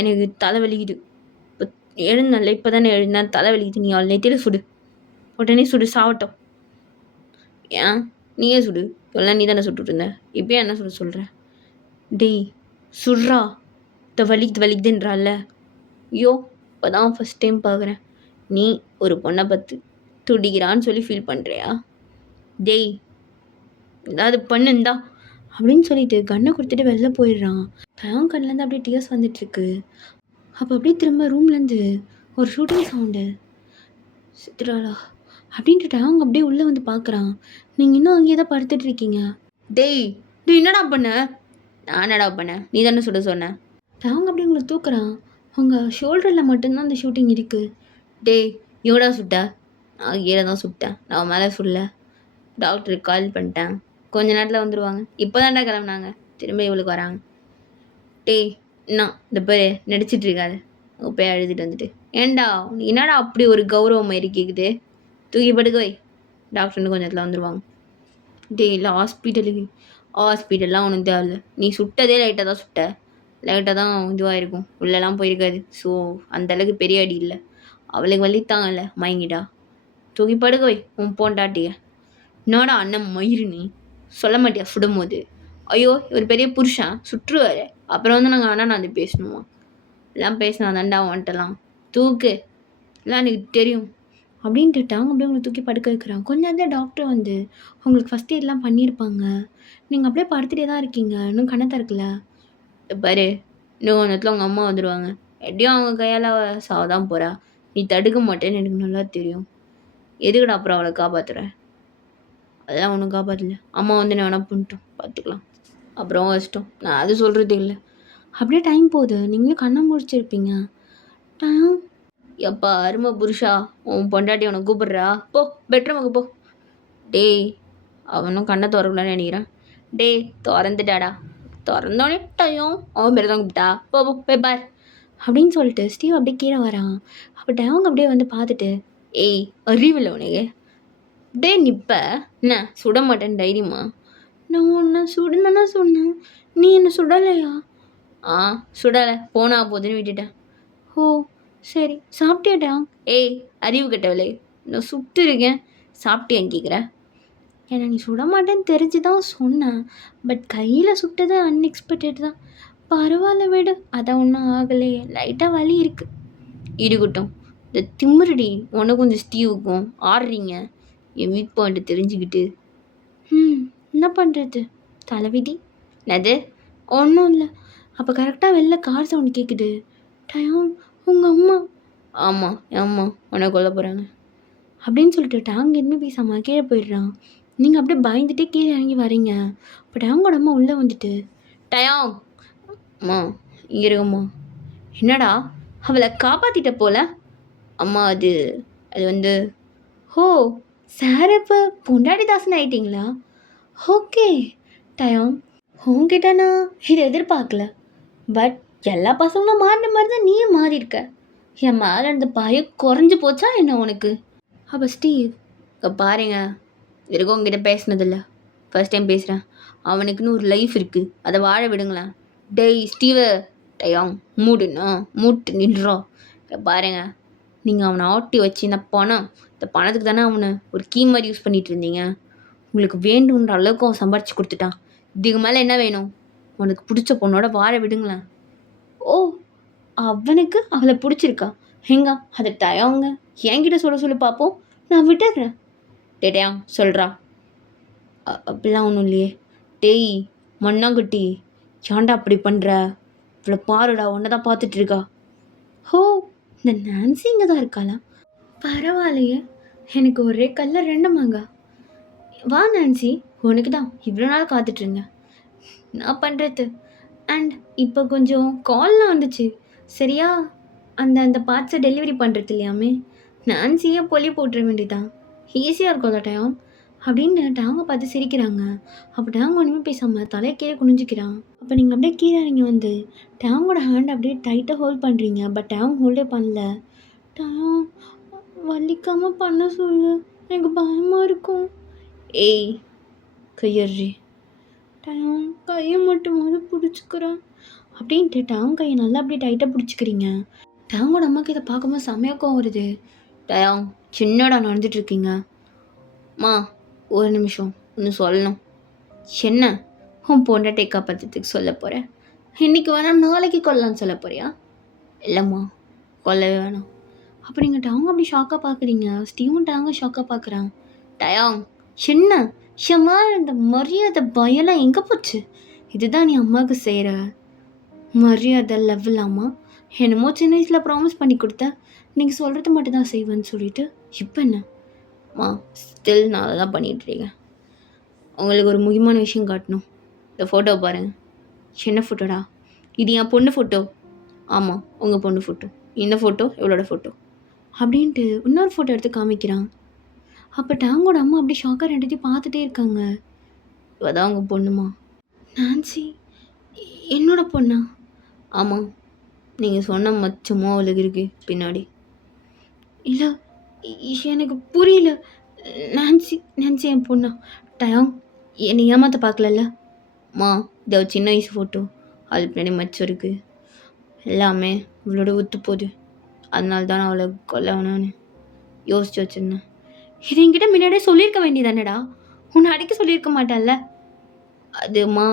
எனக்கு தலை வலிக்குது, இப்போ எழுந்தல இப்போ தானே எழுந்தேன், தலை வலிக்குது, நீ அவள் நெத்தியில் சுடு, உடனே சுடு சாவட்டும். ஏன் நீயே சுடு, எல்லாம் நீ தானே சுட்டுட்டு இருந்த, இப்போ என்ன சுட சொல்கிற? டேய் சுட்றா, வலிக்குதுன்றால. ஐயோ இப்போ தான் ஃபஸ்ட் டைம் பார்க்குறேன் நீ ஒரு பொண்ணை பற்றி துடிக்கிறான்னு சொல்லி ஃபீல் பண்ணுறியா? டேய் ஏதாவது பண்ணுந்தா அப்படின்னு சொல்லிட்டு கண்ணை கொடுத்துட்டு வெளில போயிடுறான். பயம் கண்ணிலேருந்து அப்படியே டியர்ஸ் வந்துட்டுருக்கு. அப்போ அப்படியே திரும்ப ரூம்லேருந்து ஒரு ஷூட்டிங் சவுண்டு. சித்ராலா அப்படின்ட்டு அவங்க அப்படியே உள்ளே வந்து பார்க்குறான். நீங்கள் இன்னும் அங்கேயே தான் படுத்துட்டு இருக்கீங்க. டேய் டேய் என்னடா பண்ண? நான் என்னடா பண்ணேன், நீ தானே சுட சொன்ன. அவங்க அப்படியே உங்களை தூக்குறான். உங்கள் ஷோல்டரில் மட்டும்தான் அந்த ஷூட்டிங் இருக்குது. டேய் எவ்வளோ சுட்ட? நான் கீழே தான் சுட்டேன், நான் மேலே சுடல. டாக்டருக்கு கால் பண்ணிட்டேன், கொஞ்ச நேரத்தில் வந்துடுவாங்க, இப்போ தான்டா கிளம்புனாங்க, திரும்ப இவளுக்கு வராங்க. டேய் இன்னும் இந்த பேர் நடிச்சிட்டு இருக்காது, போய் அழுதுட்டு வந்துட்டு. ஏண்டா என்னடா அப்படி ஒரு கௌரவம் மாரி கேட்குது, தூக்கி படுக்க வை, டாக்டர்னு கொஞ்சம் நேரத்தில் வந்துடுவாங்க. டேய் இல்லை ஹாஸ்பிட்டல்லாம் ஒன்றும் தேவையில்ல, நீ சுட்டதே லைட்டாக தான் சுட்ட, லைட்டாக தான் இதுவாக இருக்கும், உள்ளெல்லாம் போயிருக்காது. ஸோ அந்தளவுக்கு பெரிய அடி இல்லை, அவளுக்கு வலித்தாங்கல்ல மயங்கிட்டா, தூக்கி படுக்க வை உன் போண்டாட்டிய. என்னடா அண்ணன் மயிறு நீ சொல்ல மாட்டியா சுடும் போது? ஐயோ இவர் பெரிய புருஷன் சுற்றுவார், அப்புறம் வந்து நாங்கள் ஆனால் நான் வந்து பேசணுமா? எல்லாம் பேசினா தாண்டா வந்துட்டலாம், தூக்கு எல்லாம் எனக்கு தெரியும் அப்படின்ட்டு அவங்க அப்படியே உங்களை தூக்கி படுக்க வைக்கிறாங்க. கொஞ்சம் நேரத்தில் டாக்டர் வந்து உங்களுக்கு ஃபஸ்ட் எய்ட்லாம் பண்ணியிருப்பாங்க. நீங்கள் அப்படியே படுத்துகிட்டே தான் இருக்கீங்க, இன்னும் கண்ணை திறக்கல. பாரு இன்னும் கொஞ்ச நேரத்தில் உங்கள் அம்மா வந்துடுவாங்க, எப்படியும் அவங்க கையால் சாவதான் போகிறா, நீ தடுக்க மாட்டேன்னு எனக்கு நல்லா தெரியும், எதுக்குடா அப்புறம் அவளை காப்பாற்றுற? அதெல்லாம் ஒன்றும் காப்பாற்றல, அம்மா வந்து நான் வேணா பண்ணிட்டோம், பார்த்துக்கலாம், அப்புறம் கஷ்டம், நான் அது சொல்கிறது இல்லை. அப்படியே டைம் போகுது, நீங்களும் கண்ணை முடிச்சிருப்பீங்க. டைம் எப்பா அருமை புருஷா, உன் பொண்டாட்டி உனக்கு கூப்பிட்றா, போ பெட்ரூமுக்கு போ. டேய் அவனும் கண்ணை திறக்கலான்னு நினைக்கிறேன். டேய் திறந்துட்டாடா, திறந்தோடனே டைம் அவன் பேர் தான் கூப்பிட்டா, போ போ போய் பார் அப்படின்னு சொல்லிட்டு ஸ்டீவ் அப்படியே கீழே வரான். அப்போ டயவங்க அப்படியே வந்து பார்த்துட்டு, ஏய் அறிவில்லை உனக்கு, டே நிப்ப என்ன சுட மாட்டேன் தைரியமா? நான் உன்னை சுடுனா சொன்னேன், நீ என்ன சுடலையா? சுடலை, போனா போதுன்னு விட்டுட்டேன். ஓ சரி சாப்பிட்டியாடா? ஏய் அறிவு கட்டவளே, நான் சுட்டு இருக்கேன், சாப்பிட்டியான்னு கேட்குற? ஏன்னா நீ சுட மாட்டேன்னு தெரிஞ்சு தான் சொன்னேன், பட் கையில் சுட்டது அன்எக்ஸ்பெக்டட் தான், பரவாயில்ல விடு. அதான் ஒன்றும் ஆகலையே. லைட்டாக வலி இருக்கு. இருக்கட்டும். இந்த திமிருடி உனக்கும் இந்த ஸ்டீவுக்கும் ஆடுறீங்க என் வீக் பாயிண்ட் தெரிஞ்சுக்கிட்டு. என்ன பண்ணுறது, தலைவிதி. என்னது? ஒன்றும் இல்லை. அப்போ கரெக்டாக வெளில கார் சவுண்ட் கேட்குது. டயம் உங்கள் அம்மா. ஆமாம் என் அம்மா உன்னை கொல்ல போகிறாங்க அப்படின்னு சொல்லிட்டு டேங் எதுவுமே பேசாமல் கீழே போயிடுறான். நீங்கள் அப்படியே பயந்துட்டே கீழே இறங்கி வரீங்க. இப்போ டேங்கோட அம்மா உள்ளே வந்துட்டு, டயம் அம்மா இங்கே இருக்கம்மா. என்னடா அவளை காப்பாற்றிட்ட போல. அம்மா அது அது வந்து ஹோ சார் இப்போ பொண்டாடி தாசன் ஆயிட்டீங்களா? ஓகே டயம், உங்ககிட்ட நான் இதை எதிர்பார்க்கல. பட் எல்லா பசங்களும் மாறின மாதிரி தான் நீயும் மாறி இருக்க. என் மேலே இருந்த பயம் குறைஞ்சி போச்சா என்ன உனக்கு? அப்போ ஸ்டீவ், இங்கே பாருங்க, வரைக்கும் உங்ககிட்ட பேசினதில்ல, ஃபர்ஸ்ட் டைம் பேசுகிறேன். அவனுக்குன்னு ஒரு லைஃப் இருக்குது, அதை வாழ விடுங்களேன். டேய் ஸ்டீவு, டயம் மூடுண்ணா மூட்டு நின்றோம். இங்கே பாருங்க, நீங்கள் அவனை ஆட்டி வச்சு இந்த பணத்துக்கு தானே அவனை ஒரு கீ மாதிரி யூஸ் பண்ணிகிட்டு இருந்தீங்க. உங்களுக்கு வேண்டுன்ற அளவுக்கு அவன் சம்பாரிச்சு கொடுத்துட்டான். இதுக்கு மேலே என்ன வேணும்? உனக்கு பிடிச்ச பொண்ணோட வாழ விடுங்களேன். ஓ, அவனுக்கு அவளை பிடிச்சிருக்கா? எங்க அதை டயங்க என்கிட்ட சொல்ல பார்ப்போம், நான் விட்டுடுறேன். டேயா சொல்கிறா. அப்படிலாம் ஒன்றும் இல்லையே. டேய் மண்ணாங்குட்டி, ஏன்டா அப்படி பண்ணுற? இவ்வளோ பாருடா, ஒன்றை தான் பார்த்துட்ருக்கா. ஹோ, இந்த நான்சி இங்கே தான் இருக்காளா? பரவாயில்லையே, எனக்கு ஒரே கல்ல ரெண்டு மாங்கா. வா நான்சி, உனக்கு தான் இவ்வளோ நாள் காத்துட்ருந்தேன். நான் பண்ணுறது. அண்ட் இப்போ கொஞ்சம் கால்லாம் வந்துச்சு சரியா? அந்த அந்த பார்ட்ஸை டெலிவரி பண்ணுறது இல்லையாமே, நான்சியே பொலி போட்டுற வேண்டியதான், ஈஸியாக இருக்கும் அந்த டைம் அப்படின்னு டாங்கை பார்த்து சிரிக்கிறாங்க. அப்போ டேங் ஒன்றுமே பேசாமல் தலையை கீழே குனிஞ்சிக்கிறான். அப்போ நீங்கள் அப்படியே கீழே இறங்கி வந்து டேங்கோட ஹேண்ட் அப்படியே டைட்டாக ஹோல்ட் பண்ணுறீங்க. பட் டேங் ஹோல்டே பண்ணல. டேங் வலிக்காமல் பண்ண சொல்லு, எனக்கு பயமாக இருக்கும். ஏய் கையறி. டேங் கையை மட்டுமாவது பிடிச்சிக்கிறேன் அப்படின்ட்டு டேங் கையை நல்லா அப்படியே டைட்டாக பிடிச்சிக்கிறீங்க. டேங்கோட அம்மாவுக்கு இதை பார்க்கும்போது செம்மையாக்கம் வருது. டேங் சின்னடா நடந்துட்டுருக்கீங்க. மா ஒரு நிமிஷம் ஒன்று சொல்லணும். என்ன? உன் பொண்டாட்டை காப்பாற்றுறதுக்கு சொல்ல போகிறேன்? இன்றைக்கி வேணாம் நாளைக்கு கொல்லலான்னு சொல்ல போறியா? இல்லைம்மா கொல்லவே வேணாம். அப்போ நீங்கள் டேங் அப்படி ஷாக்காக பார்க்குறீங்க. ஸ்டீவும் டேங்கை ஷாக்காக பார்க்குறான். டேங் சின்ன ஷமா, இந்த மரியாதை பயம்லாம் எங்கே போச்சு? இதுதான் நீ அம்மாவுக்கு செய்கிற மரியாதை லெவலாமா? என்னமோ சின்ன வயசில் ப்ராமிஸ் பண்ணி கொடுத்தேன், நீங்கள் சொல்கிறது மட்டும் தான் செய்வேன்னு சொல்லிட்டு இப்போ என்னம்மா? ஸ்டில் நான் அதை தான் பண்ணிகிட்ருக்கேன். உங்களுக்கு ஒரு முக்கியமான விஷயம் காட்டணும். இந்த ஃபோட்டோ பாருங்கள். சின்ன ஃபோட்டோடா, இது என் பொண்ணு ஃபோட்டோ. ஆமாம் உங்கள் பொண்ணு ஃபோட்டோ. இந்த ஃபோட்டோ இவளோட ஃபோட்டோ அப்படின்ட்டு இன்னொரு ஃபோட்டோ எடுத்து காமிக்கிறான். அப்போ டேங்கோட அம்மா அப்படி ஷாக்காக ரெண்டுத்தையும் பார்த்துட்டே இருக்காங்க. இவ தான் உங்கள் பொண்ணுமா? நான்சி என்னோட பொண்ணா? ஆமாம், நீங்கள் சொன்ன மச்சமோ அவளுக்கு இருக்கு பின்னாடி. இல்லை எனக்கு புரியல. நான்சி நான்சி என் பொண்ணா? டயம் என்னை ஏமாற்ற பார்க்கலல்ல மா? இதை ஒரு சின்ன வயசு ஃபோட்டோ, அது பின்னாடி மச்சம் இருக்குது, எல்லாமே இவளோட ஒத்து போகுது. அதனால தான் நான் அவளை கொல்ல வேணும்னு யோசிச்சு வச்சுருந்தேன். இது என்கிட்ட முன்னாடியே சொல்லியிருக்க வேண்டியதானடா, உன்னை அடிக்க சொல்லியிருக்க மாட்டேன்ல. அதுமா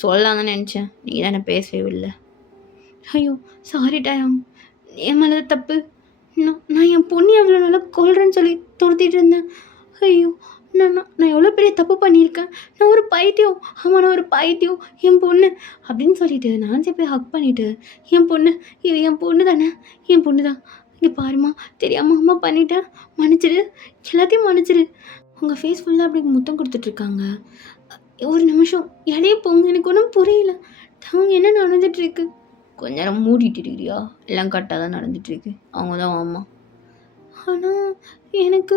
சொல்லலாம் தான் நினச்சேன், நீங்கள் தானே பேசவே இல்லை. ஐயோ சாரி டயம், என் மேலே தப்பு. நான் என் பொண்ணு எவ்வளோ நல்லா கொல்றேன்னு சொல்லி துரத்திட்டு இருந்தேன். ஐயோ நான் எவ்வளோ பெரிய தப்பு பண்ணியிருக்கேன். நான் ஒரு பைத்தியம். ஆமாம் நான் ஒரு பைத்தியம். என் பொண்ணு அப்படின்னு சொல்லிட்டு நான்சி போய் ஹக் பண்ணிவிட்டு, என் பொண்ணு இது என் பொண்ணு தானே, என் பொண்ணு தான், இங்கே பாருமா தெரியாமல் அம்மா பண்ணிட்டேன், மன்னிச்சிடு, எல்லாத்தையும் மன்னிச்சிடு. உங்கள் ஃபேஸ் ஃபுல்லாக அப்படி முத்தம் கொடுத்துட்ருக்காங்க. ஒரு நிமிஷம் இடையே போங்க, எனக்கு ஒன்றும் புரியல. அவங்க என்ன நடந்துட்டுருக்கு? கொஞ்ச நேரம் மூடிட்டு இருக்கிறியா? எல்லாம் கரெக்டாக தான் நடந்துட்டுருக்கு. அவங்க தான் அம்மா. ஆனால் எனக்கு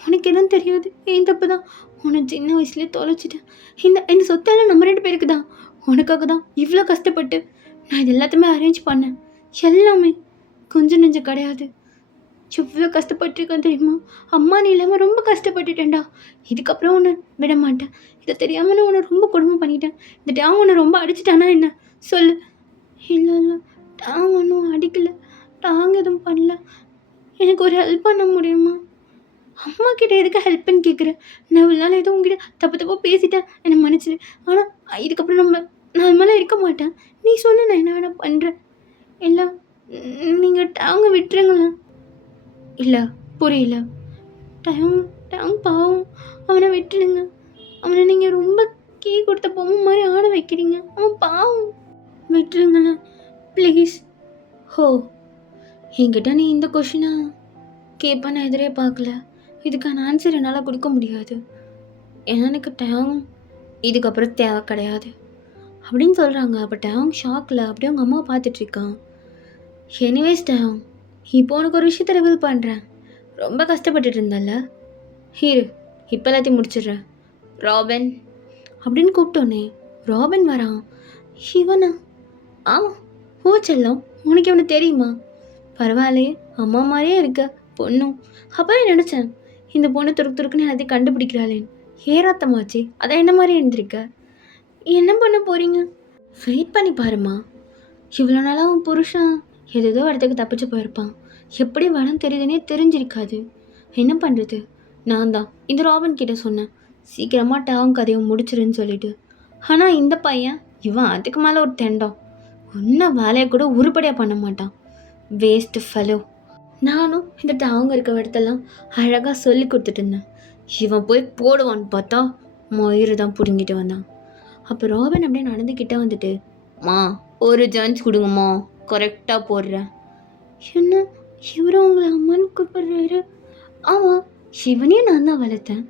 உனக்கு என்ன தெரியாது, ஏன் தப்பு தான். உன்னை சின்ன வயசுலேயே தொலைச்சிட்டேன். இந்த சொத்தெல்லாம் நம்ம 2 பேருக்கு தான். உனக்காக தான் இவ்வளோ கஷ்டப்பட்டு நான் இது எல்லாத்தையுமே அரேஞ்ச் பண்ணேன். எல்லாமே கொஞ்சம் நெஞ்சம் கிடையாது. எவ்வளோ கஷ்டப்பட்டுருக்கேன் தெரியுமா? அம்மா நீ இல்லாமல் ரொம்ப கஷ்டப்பட்டுட்டேன்டா. இதுக்கப்புறம் உன்னை விட மாட்டேன். இதை தெரியாமல் நான் உன்னை ரொம்ப கொடுமை பண்ணிட்டேன். இந்த டேம் உன்னை ரொம்ப அடிச்சிட்டானா என்ன சொல்லு? இல்லை டாங் ஒன்றும் அடிக்கலை, டாங் எதுவும் பண்ணல. எனக்கு ஒரு ஹெல்ப் பண்ண முடியுமா? அம்மா கிட்டே எதுக்கு ஹெல்ப்னு கேட்குறேன்? நான் இவ்வளோ நாள் எதுவும் உங்ககிட்ட தப்பு பேசிட்டேன், என்னை மன்னிச்சிடு. ஆனால் இதுக்கப்புறம் நம்ம நான் அது மாதிரிலாம் இருக்க மாட்டேன். நீ சொல்லு நான் என்ன வேணா பண்ணுறேன். இல்லை நீங்கள் டாங்க விட்டுருங்களேன். இல்லை புரியல. டைம் டைம் பாவம், அவனை விட்டுடுங்க. அவனை நீங்கள் ரொம்ப கீ கொடுத்த பொம்மை மாதிரி ஆட வைக்கிறீங்க. அவன் பாவம், விட்டுருங்களேன் ப்ளீஸ். ஹோ, என்கிட்ட நீ இந்த கொஷினை கேட்ப நான் எதிரே பார்க்கல. இதுக்கான ஆன்சர் என்னால் கொடுக்க முடியாது. ஏன்னா எனக்கு டைம் இதுக்கப்புறம் தேவை கிடையாது அப்படின்னு சொல்கிறாங்க. அப்போ டைம் ஷாக்கில் அப்படியே அவங்க அம்மாவை பார்த்துட்ருக்கான். எனிவேஸ் டைம், இப்போ உனக்கு ஒரு விஷயத்தை ரிவீல் பண்ணுறேன். ரொம்ப கஷ்டப்பட்டுட்டு இருந்தல்ல, ஹீரு இப்போ எல்லாத்தையும் முடிச்சிடுறேன். ராபின் அப்படின்னு கூப்பிட்டோன்னே ராபின் வரான். இவனா? ஆமாம். ஓ செல்லம், உனக்கு இவனை தெரியுமா? பரவாயில்லையே, அம்மா மாதிரியே இருக்க பொண்ணும். அப்போவே நினச்சேன் இந்த பொண்ணு துருக்கு துருக்குன்னு எல்லாத்தையும் கண்டுபிடிக்கிறாளேன்னு. ஏறாத்தமாச்சு, அதான் என்ன மாதிரி இருந்திருக்க. என்ன பண்ண போகிறீங்க? வெயிட் பண்ணி பாருமா. இவ்வளோ நாளாக உன் புருஷன் ஏதேதோ இடத்துக்கு தப்பிச்சு போயிருப்பான். எப்படி வடம் தெரியுதுன்னே தெரிஞ்சிருக்காது. என்ன பண்ணுறது? நான் தான் இந்த ராபின் கிட்ட சொன்னேன், சீக்கிரமாக டாவும் கதையை முடிச்சிருன்னு சொல்லிட்டு. ஆனால் இந்த பையன், இவன் அதுக்கு மேலே ஒரு தெண்டம். ஒன்றும் வேலையை கூட உருப்படியாக பண்ண மாட்டான். Waste fellow. நானும் இந்த டாவுங்க இருக்க இடத்தெல்லாம் அழகாக சொல்லி கொடுத்துட்டு இருந்தேன். இவன் போய் போடுவான்னு பார்த்தா மயிறு தான் பிடுங்கிட்டு வந்தான். அப்போ ராபின் அப்படியே நடந்துக்கிட்டே வந்துட்டு, மா ஒரு சான்ஸ் கொடுங்கம்மா, கரெக்டாக போடுறேன். என்ன இவரும் உங்களை அம்மான்னு கூப்பிடுறாரு? ஆமாம், இவனையும் நான் தான் வளர்த்தேன்.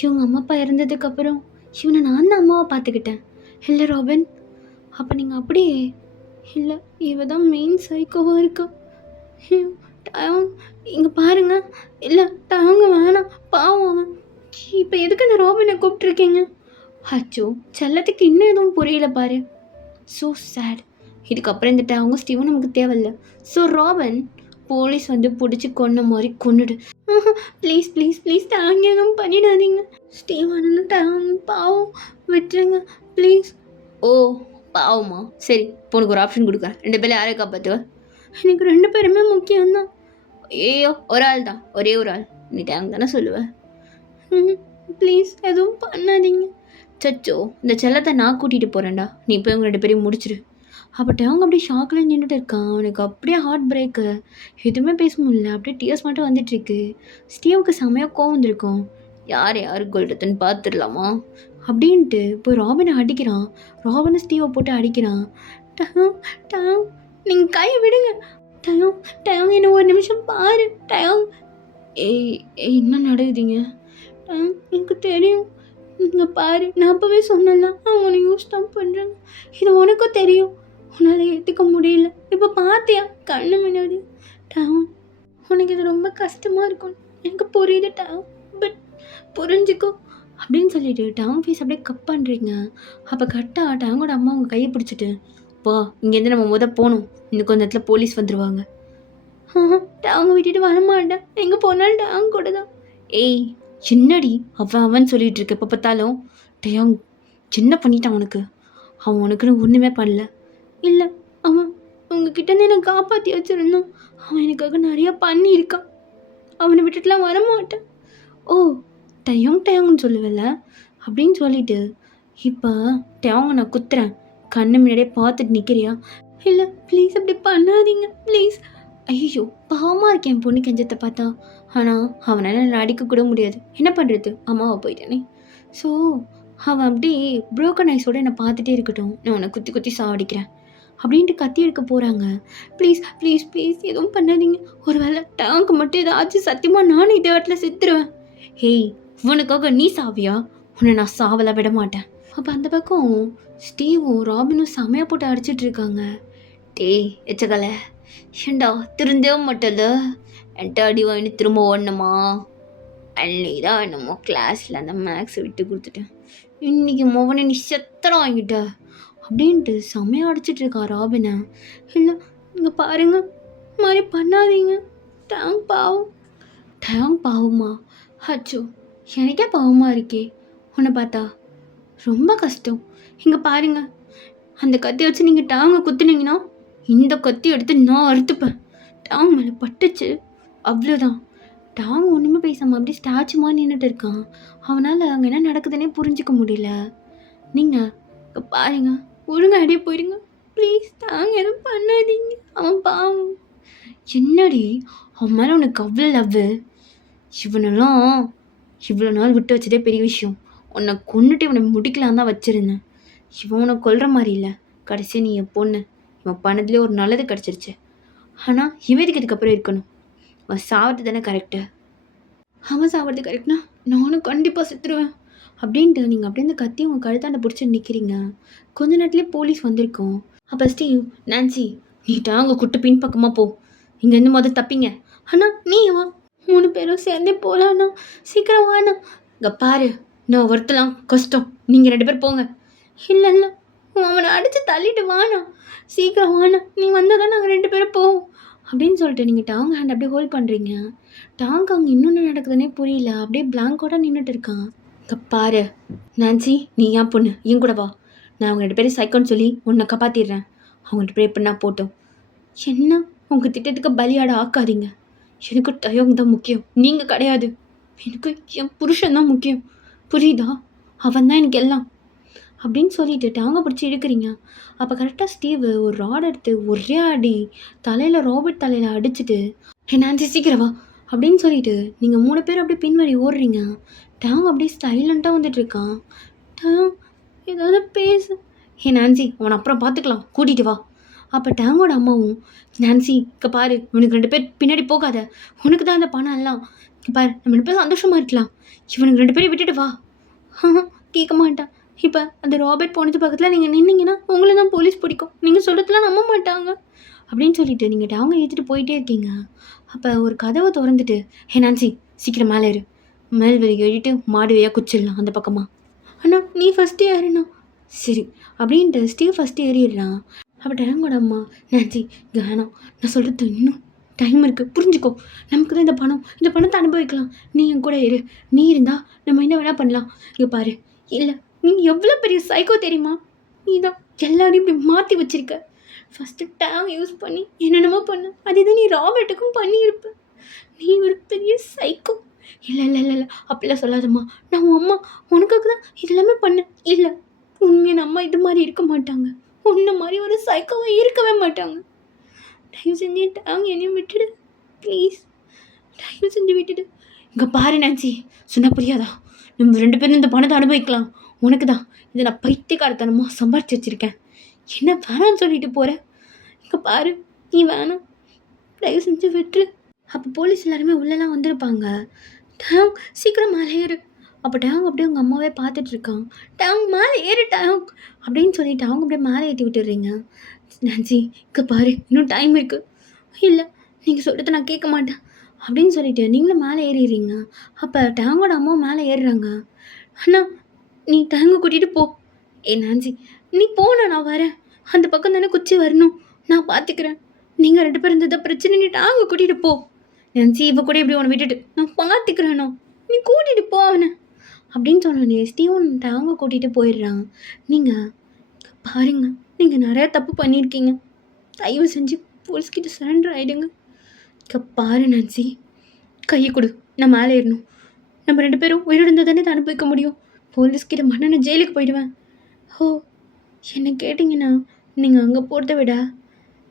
இவங்க அம்மா அப்பா இறந்ததுக்கப்புறம் இவனை நான் தான் அம்மாவை பார்த்துக்கிட்டேன். இல்லை ராபின், அப்போ நீங்கள் அப்படியே இல்லை, இவ தான் மெயின் சைக்கோவாக இருக்கா. டயம் இங்கே பாருங்க. இல்லை டயங்க வேணாம், பாவம் அவன். இப்போ எதுக்கு அந்த ராபினை கூப்பிட்ருக்கீங்க? அச்சோ, செல்லத்துக்கு இன்னும் எதுவும் புரியல பாரு. So sad. இதுக்கப்புறம் இந்த டயங்க ஸ்டீவன் நமக்கு தேவையில்லை. ஸோ ராபின், போலீஸ் வந்து பிடிச்சி கொன்ன மாதிரி கொன்னுடு. ப்ளீஸ் ப்ளீஸ் ப்ளீஸ், டயங்க எதுவும் பண்ணிடாதீங்க. ஸ்டீவன் டயங்க பாவம், விட்டுருங்க ப்ளீஸ். ஓ பாவமா, சரி இப்போ உனக்கு ஒரு ஆப்ஷன் கொடுக்குறேன். 2 பேரும் யாரை காப்பாற்றுவ? எனக்கு 2 பேருமே முக்கியம்தான். ஐயோ, ஒரு ஆள் தான், ஒரே ஒரு ஆள். நீ டேங் தானே சொல்லுவேன். ப்ளீஸ் எதுவும் பண்ணாதீங்க. சச்சோ, இந்த செல்லத்தை நான் கூட்டிகிட்டு போகிறேன்டா, நீ போய் உங்க 2 பேரையும் முடிச்சிரு. அப்போ டேங் அப்படியே ஷாக்கில் நின்றுட்டு இருக்கான். அவனுக்கு அப்படியே ஹார்ட் பிரேக்கு, எதுவுமே பேச முடியல. அப்படியே டியர்ஸ் மட்டும் வந்துட்டுருக்கு. ஸ்டீவுக்கு செமையாக கோவம் வந்திருக்கும். யார் யார் கொல்றதுன்னு பார்த்துடலாமா அப்படின்ட்டு இப்போ ராபினை அடிக்கிறான். ராபினை ஸ்டீவை போட்டு அடிக்கிறான். டயம் டயம் நீங்கள் கையை விடுங்க. டயம் டயம் என்ன ஒரு நிமிஷம் பாரு. டயம் ஏய் ஏய், என்ன நடக்குதுங்க? டயம் எனக்கு தெரியும். இங்கே பாரு, நான் அப்போவே சொன்னல அவங்க யூஸ் தான் பண்ணுறாங்க. இது உனக்கும் தெரியும், உன்னால் ஏற்றுக்க முடியல. இப்போ பார்த்தியா கண்ணு முன்னாடி. டயம் உனக்கு இது ரொம்ப கஷ்டமாக இருக்கும், எனக்கு புரியுது டயம், பட் புரிஞ்சுக்கோ அப்படின்னு சொல்லிட்டு டவுன் ஃபீஸ் அப்படியே கப் பண்ணுறீங்க. அப்போ கரெக்டாக டவங்கோட அம்மா அவங்க கையை பிடிச்சிட்டு, வா இங்கேருந்து நம்ம போகணும், இன்னும் கொஞ்ச நேரத்தில் போலீஸ் வந்துடுவாங்க. டவங்க விட்டுட்டு வரமாட்டேன், எங்கே போனாலும் டவங்க கூட தான். ஏய் சின்னடி, அவன் சொல்லிட்டு இருக்க எப்போ பார்த்தாலும். டயாங் சின்ன பண்ணிட்டான் உனக்கு. அவன் உனக்குன்னு ஒன்றுமே பண்ணல. இல்லை, அவன் உங்ககிட்டேருந்து என்னை காப்பாற்றி வச்சுருந்தான். அவன் எனக்காக நிறையா பண்ணியிருக்கான். அவனை விட்டுட்டுலாம் வரமாட்டேன். ஓ டயோங் டயோங்னு சொல்லுவல அப்படின்னு சொல்லிட்டு, இப்போ டயோங்க நான் குத்துறேன், கண்ணு முன்னாடியே பார்த்துட்டு நிற்கிறியா? இல்லை ப்ளீஸ் அப்படி பண்ணாதீங்க ப்ளீஸ். ஐயோ பாவமாக இருக்கேன் என் பொண்ணு கெஞ்சத்தை பார்த்தா. ஆனால் அவனால் நான் அடிக்கக்கூட முடியாது, என்ன பண்ணுறது, அம்மாவை போயிட்டானே. ஸோ அவன் அப்படி ப்ரோக்கன் ஐஸோடு என்னை பார்த்துட்டே இருக்கட்டும், நான் உன்னை குத்தி குத்தி சாவடிக்கிறேன் அப்படின்ட்டு கத்தி எடுக்க போகிறாங்க. ப்ளீஸ் ப்ளீஸ் ப்ளீஸ் எதுவும் பண்ணாதீங்க. ஒரு வேளை டேங்க்கு மட்டும் ஏதாச்சும் சத்தியமாக நானும் இதே இடத்துல செத்துருவேன். ஹேய், உனக்காக நீ சாவியா? உன்னை நான் சாவலை விட மாட்டேன். அப்போ அந்த பக்கம் ஸ்டீவும் ராபினும் செமையாக போட்டு அடிச்சிட்டு இருக்காங்க. டேய் எச்சக்கலை, ஏண்டா திருந்தவே மாட்டல, என்கிட்ட அடி வாங்கிட்டு திரும்ப ஓடணுமா? அன்னைக்கு தான் என்னமோ கிளாஸில் அந்த மேக்ஸை விட்டு கொடுத்துட்டேன், இன்னைக்கு மோவனை நீ செத்தரம் வாங்கிட்ட அப்படின்ட்டு செமையாக அடிச்சிட்டு இருக்கா ராபினை. இல்லை இங்கே பாருங்க, மாதிரி பண்ணாதீங்க. டேங் பாவம். டேங் பாவமா? அச்சோ, எனக்கே பாவமாக இருக்கே உன்னை பார்த்தா. ரொம்ப கஷ்டம். இங்கே பாருங்க, அந்த கத்தி வச்சு நீங்கள் டாங்கை குத்துனீங்கன்னா இந்த கத்தி எடுத்து நான் அறுத்துப்பேன். டாங் மேலே பட்டுச்சு, அவ்வளோதான். டாங் ஒன்றுமே பேசாமல் அப்படி ஸ்டாச்சுமாக நின்றுட்டு இருக்கான். அவனால் அங்கே என்ன நடக்குதுன்னே புரிஞ்சிக்க முடியல. நீங்கள் இங்கே பாருங்க, ஒழுங்கா அப்படியே போயிடுங்க. ப்ளீஸ் தாங்க எதுவும் பண்ணாதீங்க. அவன் பாவம். என்னடி அவன் மேலே உனக்கு அவ்வளோ லவ்வு? இவனெல்லாம் இவ்வளோ நாள் விட்டு வச்சதே பெரிய விஷயம். உன்னை கொன்னுட்டு இவனை முடிக்கலாம் தான் வச்சுருந்தேன். இவன் உன்னை கொல்ற மாதிரி இல்லை. கடைசி நீ என் பொண்ணு. இவன் பண்ணதுலேயே ஒரு நல்லது கிடச்சிருச்சு. ஆனால் இவன் இதுக்கு இதுக்கப்புறம் இருக்கணும். அவன் சாவது தானே கரெக்டு. அவன் சாவது கரெக்ட்னா நானும் கண்டிப்பாக செத்துருவேன் அப்படின்ட்டு நீங்கள் அப்படியே இந்த கத்தி உங்கள் கழுத்தாண்ட பிடிச்சி நிற்கிறீங்க. கொஞ்ச நேரத்துலேயே போலீஸ் வந்திருக்கோம். அப்போ ஸ்டீவ், நான்சி, நீ டாங்க கூட்டு பின்பக்கமாக போ. இங்கேருந்து முதல் தப்பிங்க. அண்ணா நீ வா. 3 பேரும் சேர்ந்தே போகலாண்ணா. சீக்கிரம் வாண்ணா. இங்கே பாரு, நான் ஒருத்தலாம் கஷ்டம். நீங்கள் 2 பேர் போங்க. இல்லை இல்லை, அவனை அடித்து தள்ளிட்டு வாண்ணா. சீக்கிரம் வாண்ணா. நீ வந்தால் தான் நாங்கள் 2 பேரும் போவோம் அப்படின்னு சொல்லிட்டு நீங்கள் டாங் ஹேண்ட் அப்படியே ஹோல்ட் பண்ணுறீங்க. டாங் அங்கே இன்னொன்று நடக்குதுன்னே புரியல. அப்படியே பிளாங்கோட நின்றுட்டு இருக்கான். இங்கே பாரு நான்சி, நீ ஏன் பொண்ணு என் கூட வா. நான் அவங்க 2 பேரும் சைக்கோன்னு சொல்லி உன்னை காப்பாற்றிடுறேன். அவங்க 2 பேர் எப்படின்னா போட்டோம். என்ன உங்கள் திட்டத்துக்கு பலியாட ஆக்காதீங்க. எனக்கு டயோங் தான் முக்கியம், நீங்கள் கிடையாது. எனக்கு என் புருஷன் தான் முக்கியம், புரியுதா? அவன் தான் எனக்கு எல்லாம் அப்படின்னு சொல்லிட்டு டாங்க பிடிச்சி இழுக்கிறீங்க. அப்போ கரெக்டாக ஸ்டீவ் ஒரு ராட் எடுத்து ஒரே அடி தலையில் ராபர்ட் தலையில் அடிச்சுட்டு நான்சி சீக்கிரவா அப்படின்னு சொல்லிட்டு நீங்கள் 3 பேர் அப்படியே பின்வழி ஓடுறீங்க. டாங் அப்படியே சைலண்ட்டாக வந்துட்டுருக்கான். டாங் ஏதாவது பேசு. நான்சி அவனை அப்புறம் பார்த்துக்கலாம், கூட்டிகிட்டு வா. அப்போ டேங்கோட அம்மாவும், நான்சி இங்கே பாரு, இவனுக்கு 2 பேர் பின்னாடி போகாத, உனக்கு தான் அந்த பணம் எல்லாம். இங்கே பாரு, நம்ம 2 பேரும் சந்தோஷமாக இருக்கலாம், இவனுக்கு 2 பேரையும் விட்டுட்டு வா. கேட்க மாட்டான். இப்போ அந்த ராபர்ட் போனது பக்கத்தில் நீங்கள் நின்னீங்கன்னா உங்களை தான் போலீஸ் பிடிக்கும், நீங்கள் சொல்கிறதுலாம் நம்ப மாட்டாங்க அப்படின்னு சொல்லிட்டு நீங்கள் டேங்க ஏற்றிட்டு போயிட்டே இருக்கீங்க. அப்போ ஒரு கதவை திறந்துட்டு, நான்சி சீக்கிரம் மேலே ஏறு, மேல் வெளியே ஏறிட்டு மாடு வேயா குச்சிடலாம் அந்த பக்கமாக. அண்ணா நீ ஃபஸ்ட்டு ஏறுண்ணா. சரி அப்படின்ட்டு ஸ்டீவ் ஃபஸ்ட்டு ஏறிடுறான். அப்போ டேங்கோட அம்மா, நான்சி இங்கே வேணாம், நான் சொல்கிறது இன்னும் டைம் இருக்குது, புரிஞ்சுக்கோ. நமக்கு தான் இந்த பணத்தை அனுபவிக்கலாம். நீ என் கூட இரு. நீ இருந்தால் நம்ம என்ன வேணால் பண்ணலாம். இங்கே பாரு. இல்லை, நீ எவ்வளோ பெரிய சைக்கோ தெரியுமா? நீ தான் எல்லாரையும் இப்படி மாற்றி வச்சிருக்க. ஃபஸ்ட்டு டேங் யூஸ் பண்ணி என்னென்னமோ பண்ண, அதே தான் நீ ராபர்ட்டுக்கும் பண்ணியிருப்ப. நீ ஒரு பெரிய சைக்கோ. இல்லை இல்லை இல்லை இல்லை அப்படிலாம் சொல்லாதம்மா. நான் உன் அம்மா, உனக்காக தான் இதெல்லாமே பண்ணேன். இல்லை, உண்மையான அம்மா இது மாதிரி இருக்க மாட்டாங்க. உன்ன மாதிரி ஒரு சைக்கோவாக இருக்கவே மாட்டாங்க. தயவு செஞ்சு டாங் என்னையும் விட்டுடு ப்ளீஸ். தயவு செஞ்சு விட்டுடு. இங்கே பாரு நான்சி, சொன்னால் புரியாதா? நம்ம 2 பேரும் இந்த பணத்தை அனுபவிக்கலாம். உனக்கு தான் இதை நான் பைத்தியக்காரத்தனமாக சம்பாரிச்சு வச்சுருக்கேன். என்ன வேணான்னு சொல்லிட்டு போகிறேன். இங்கே பாரு, நீ வேணாம், தயவு செஞ்சு விட்டுரு. அப்போ போலீஸ் எல்லாருமே உள்ளெல்லாம் வந்திருப்பாங்க. டேங் சீக்கிரம் மேலே ஏறு. அப்போ டேங் அப்படியே உங்கள் அம்மாவே பார்த்துட்டு இருக்கான். டேங் மேலே ஏறு டேங் அப்படின்னு சொல்லிட்டு அவங்க அப்படியே மேலே ஏற்றி விட்டுடுறீங்க. நான்சி இங்கே பாரு, இன்னும் டைம் இருக்குது. இல்லை, நீங்கள் சொல்கிறத நான் கேட்க மாட்டேன் அப்படின்னு சொல்லிட்டு நீங்களும் மேலே ஏறிடுறீங்க. அப்போ டேங்கோட அம்மா மேலே ஏறுறாங்க. அண்ணா நீ டேங்கை கூட்டிகிட்டு போ. நான்சி நீ போனா நான் வரேன். அந்த பக்கம் தானே குச்சி வரணும், நான் பார்த்துக்கிறேன். நீங்கள் 2 பேரும் இருந்ததை பிரச்சனை, நீ டாங்க கூட்டிகிட்டு போ. நான்சி இவ கூட இப்படி உன்னை விட்டுட்டு நான் பார்த்துக்கிறேண்ணா, நீ கூட்டிகிட்டு போ அவனை அப்படின்னு சொன்னோன்னே ஸ்டீவன் டாங்க கூட்டிகிட்டு போயிடுறான். நீங்கள் பாருங்க, நீங்கள் நிறையா தப்பு பண்ணியிருக்கீங்க. தயவு செஞ்சு போலீஸ்கிட்ட சரண்டர் ஆகிடுங்க. பாரு நான்சி, கையை கொடு, நான் மேலே ஏறணும். நம்ம 2 பேரும் உயிரிழந்து தானே இதை அனுபவிக்க முடியும். போலீஸ்கிட்ட மண்ணை நான் ஜெயிலுக்கு போயிடுவேன். ஓ, என்ன கேட்டிங்கன்னா நீங்கள் அங்கே போகிறத விட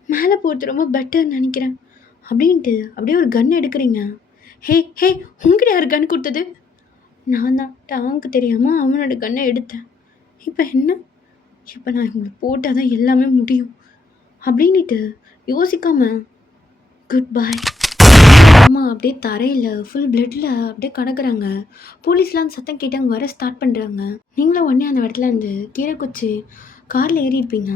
மேலே போகிறது ரொம்ப பெட்டர்னு நினைக்கிறேன் அப்படின்ட்டு அப்படியே ஒரு கன் எடுக்கிறீங்க. ஹே ஹே, உங்ககிட்ட யார் கன் கொடுத்தது? நான் தான் டாங்க்கு தெரியாமல் அவனோட கன்னை எடுத்தேன். இப்போ என்ன? இப்போ நான் இவங்களை போட்டால் தான் எல்லாமே முடியும் அப்படின்ட்டு யோசிக்காமல் குட் பாய். அம்மா அப்படியே தரையில் ஃபுல் பிளட்டில் அப்படியே கிடக்குறாங்க. போலீஸ்லாம் சத்தம் கேட்டு அங்கே வர ஸ்டார்ட் பண்ணுறாங்க. நீங்களும் உடனே அந்த இடத்துல இருந்து கீரை குச்சி காரில் ஏறியிருப்பீங்க.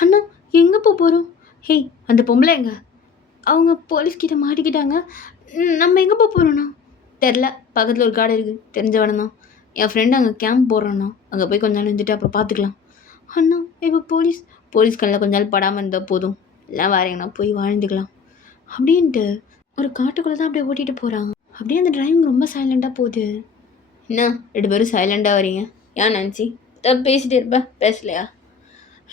அண்ணா எங்கே போகிறோம்? ஹேய், அந்த பொம்பளை எங்க? அவங்க போலீஸ்கிட்ட மாட்டிக்கிட்டாங்க. நம்ம எங்கே போகிறோண்ணா? தெரில, பக்கத்தில் ஒரு காடு இருக்குது, தெரிஞ்சவன தான். என் ஃப்ரெண்டு அங்கே கேம்ப் போடுறாண்ணா, அங்கே போய் கொஞ்ச நாள் இருந்துட்டு அப்புறம் பார்த்துக்கலாம். அண்ணா இப்போ போலீஸ் கண்ணில் கொஞ்ச நாள் படாமல் இருந்தால் போதும், எல்லாம் வேற எங்கன்னா போய் வாழ்ந்துக்கலாம் அப்படின்ட்டு ஒரு காட்டுக்குள்ளே தான் அப்படியே ஓட்டிகிட்டு போகிறாங்க. அப்படியே அந்த டிரைவிங் ரொம்ப சைலண்ட்டாக போகுது. என்ன 2 பேரும் சைலண்ட்டாக வரீங்க? ஏன் நான்சி, பேசிகிட்டே இருப்பேன், பேசலையா?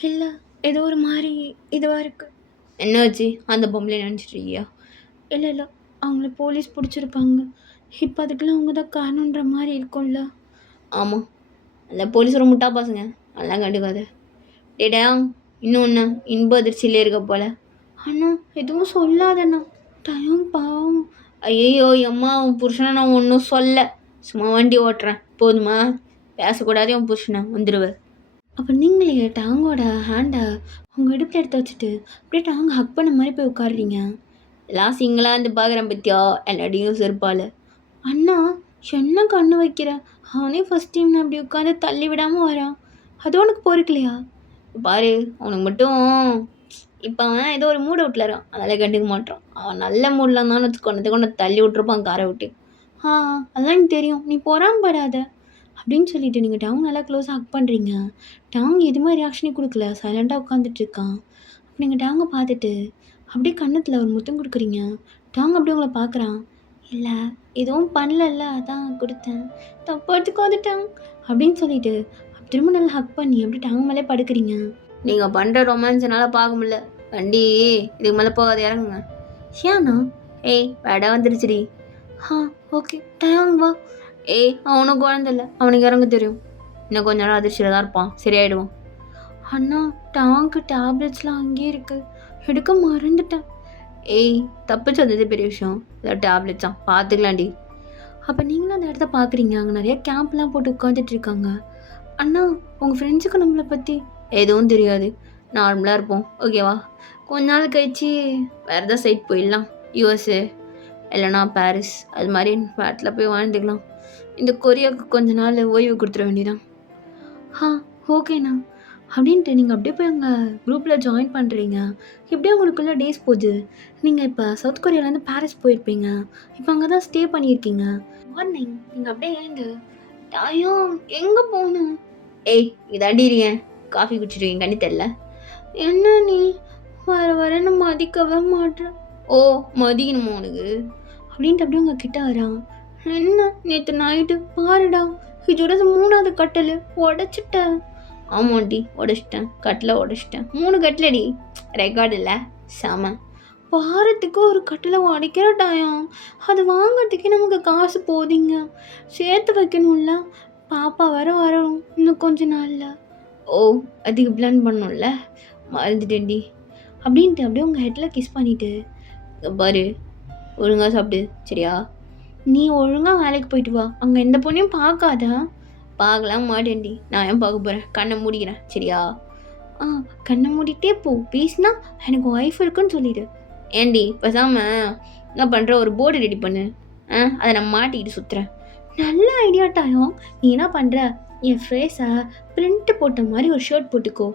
இல்லை, ஏதோ ஒரு மாதிரி இதுவாக இருக்குது. என்னாச்சு? அந்த பொம்பளை நினச்சிட்ருக்கியா? இல்லை இல்லை, அவங்கள போலீஸ் பிடிச்சிருப்பாங்க. இப்போ அதுக்கெல்லாம் அவங்க தான் காரணன்ற மாதிரி இருக்கும்ல. ஆமாம், அந்த போலீஸ் ஒரு முட்டா பசங்க, அதெல்லாம் கண்டுக்காத. டேடாங் இன்னொன்று இன்ப அதிர்ச்சியிலே இருக்க போல. அண்ணா எதுவும் சொல்லாதண்ணா. டயம் பாவம். ஐயோ அம்மா உன் புருஷனை நான் ஒன்றும் சொல்ல, சும்மா வண்டி ஓட்டுறேன் போதுமா? பேசக்கூடாது உன் புருஷனை வந்துடுவேன். அப்போ நீங்களே டாங்கோட ஹேண்டை உங்கள் இடுப்பில் எடுத்து வச்சுட்டு அப்படியே டாங்க ஹக் பண்ண மாதிரி போய் உட்காடுறீங்க. எல்லாம் சிங்கிளாக இருந்து பார்க்குறேன் பத்தியா எல்லாத்தையும் செருப்பால். அண்ணா என்ன கண்ணு வைக்கிற? அவனே ஃபஸ்ட் டைம் நான் அப்படி உட்காந்து தள்ளி விடாமல் வரான். அது உனக்கு பொறுக்கலையா? பாரு அவனுக்கு மட்டும் இப்போ அவன் ஏதோ ஒரு மூட் அவுட்டில் இருக்கான், அதெல்லாம் கண்டுக்க மாட்டான். அவன் நல்ல மூடில் இருந்தான்னு வச்சுக்கொண்டது கொண்டு தள்ளி விட்ருப்பான் காரை விட்டு. அதான் எனக்கு தெரியும், நீ பொறாமப்படாத அப்படின்னு சொல்லிட்டு நீங்கள் டாங் நல்லா க்ளோஸாக ஹக் பண்ணுறீங்க. டாங் எதுவுமே ரியாக்ஷனே கொடுக்கல, சைலண்டாக உட்காந்துட்டு இருக்கான். அப்போ நீங்கள் டாங்கை பார்த்துட்டு அப்படியே கன்னத்தில் ஒரு முத்தம் கொடுக்குறீங்க. டாங் அப்படியே உங்களை பார்க்குறான். இல்லை எதுவும் பண்ணலல்ல அதான் கொடுத்தேன், தப்பு எடுத்துக்காதுட்டாங் அப்படின்னு சொல்லிட்டு திரும்ப நல்லா ஹக் பண்ணி அப்படி டாங் மேலே படுக்கிறீங்க. நீங்கள் பண்ணுற ரொமான்ஸ் என்னால் பார்க்க முடியல, வண்டி இதுக்கு மேலே போகாது, இறங்குங்க. ஏண்ணா? ஏய் வேடா வந்துருச்சுடி. ஓகே டாங் வா. அவனும் குழந்தைல்ல, அவனுக்கு இறங்க தெரியும். இன்னும் கொஞ்ச நேரம் அதிர்ச்சியில் தான் இருப்பான், சரியாயிடுவான். அண்ணா டாங்க்கு டேப்லெட்ஸ்லாம் அங்கேயே இருக்குது, எடுக்க மறந்துட்டேன். தப்பிச்சு வந்தது பெரிய விஷயம், இல்லை டேப்லெட்ஸா பார்த்துக்கலாண்டி. அப்போ நீங்களும் அந்த இடத்த பார்க்குறீங்க, அங்கே நிறைய கேம்ப்லாம் போட்டு உட்காந்துட்டு இருக்காங்க. அண்ணா உங்கள் ஃப்ரெண்ட்ஸுக்கு நம்மளை பற்றி எதுவும் தெரியாது, நார்மலாக இருப்போம் ஓகேவா? கொஞ்ச நாள் கழிச்சு வேறு எதாவது சைட் போயிடலாம், யூஎஸ்ஏ இல்லைனா பாரிஸ், அது மாதிரி இடத்துல போய் வாழ்ந்துக்கலாம். இந்த கொரியாவுக்கு கொஞ்ச நாள் ஓய்வு கொடுத்துட வேண்டியதான். ஓகேண்ணா அப்படின்ட்டு நீங்கள் அப்படியே போய் அங்கே குரூப்பில் ஜாயின் பண்ணுறீங்க. இப்படியே உங்களுக்குள்ள டேஸ் போகுது. நீங்கள் இப்போ சவுத் கொரியாவிலேருந்து பாரிஸ் போயிருப்பீங்க, இப்போ அங்கே தான் ஸ்டே பண்ணியிருக்கீங்க. மார்னிங் நீங்கள் அப்படியே ஏந்து டாயம் எங்கே போகணும்? இதாண்டிருக்கேன், காஃபி குடிச்சிருக்கீங்க கண்ணி தெரில. என்ன நீ வர வர நான் மதிக்கவே மாட்டேன். மதிக்கணுமா உனக்கு அப்படின்ட்டு அப்படியே உங்கள் கிட்ட வரான். என்ன நேற்று நைட்டு பாருடா, இதோட 3வது கட்டல் உடச்சிட்டேன். ஆமாண்டி உடச்சிட்டேன், கட்டில் உடச்சிட்டேன், 3 கட்டிலடி, ரெக்கார்டு இல்லை செம. வாரத்துக்கு ஒரு கட்டில் உடைக்கிற டாயம், அது வாங்கிறதுக்கே நமக்கு காசு போதிங்க, சேர்த்து வைக்கணும்ல. பாப்பா வரும் இன்னும் கொஞ்ச நாளில். அதுக்கு பிளான் பண்ணோம்ல, மறந்துட்டேன்டி அப்படின்ட்டு அப்படியே உங்கள் ஹெட்டில் கிஸ் பண்ணிவிட்டு, பாரு ஒழுங்காக சாப்பிடு சரியா? நீ ஒழுங்காக வேலைக்கு போயிட்டு வா, அங்கே எந்த பொண்ணையும் பார்க்காத. பார்க்கலாம் மாட்டேன்டி, நான் ஏன் பார்க்க போகிறேன், கண்ணை மூடிக்கிறேன் சரியா? கண்ணை மூடிட்டே போ, பேசினா எனக்கு ஒய்ஃப் இருக்குன்னு சொல்லிடு. ஏண்டி பேசாமல் என்ன பண்ணுற, ஒரு போர்டு ரெடி பண்ணு, அதை நான் மாட்டிக்கிட்டு சுற்றுறேன். நல்ல ஐடியா டாயம், நீ என்ன பண்ணுற, என் ஃபேஸை பிரிண்ட்டு போட்ட மாதிரி ஒரு ஷர்ட் போட்டுக்கோ,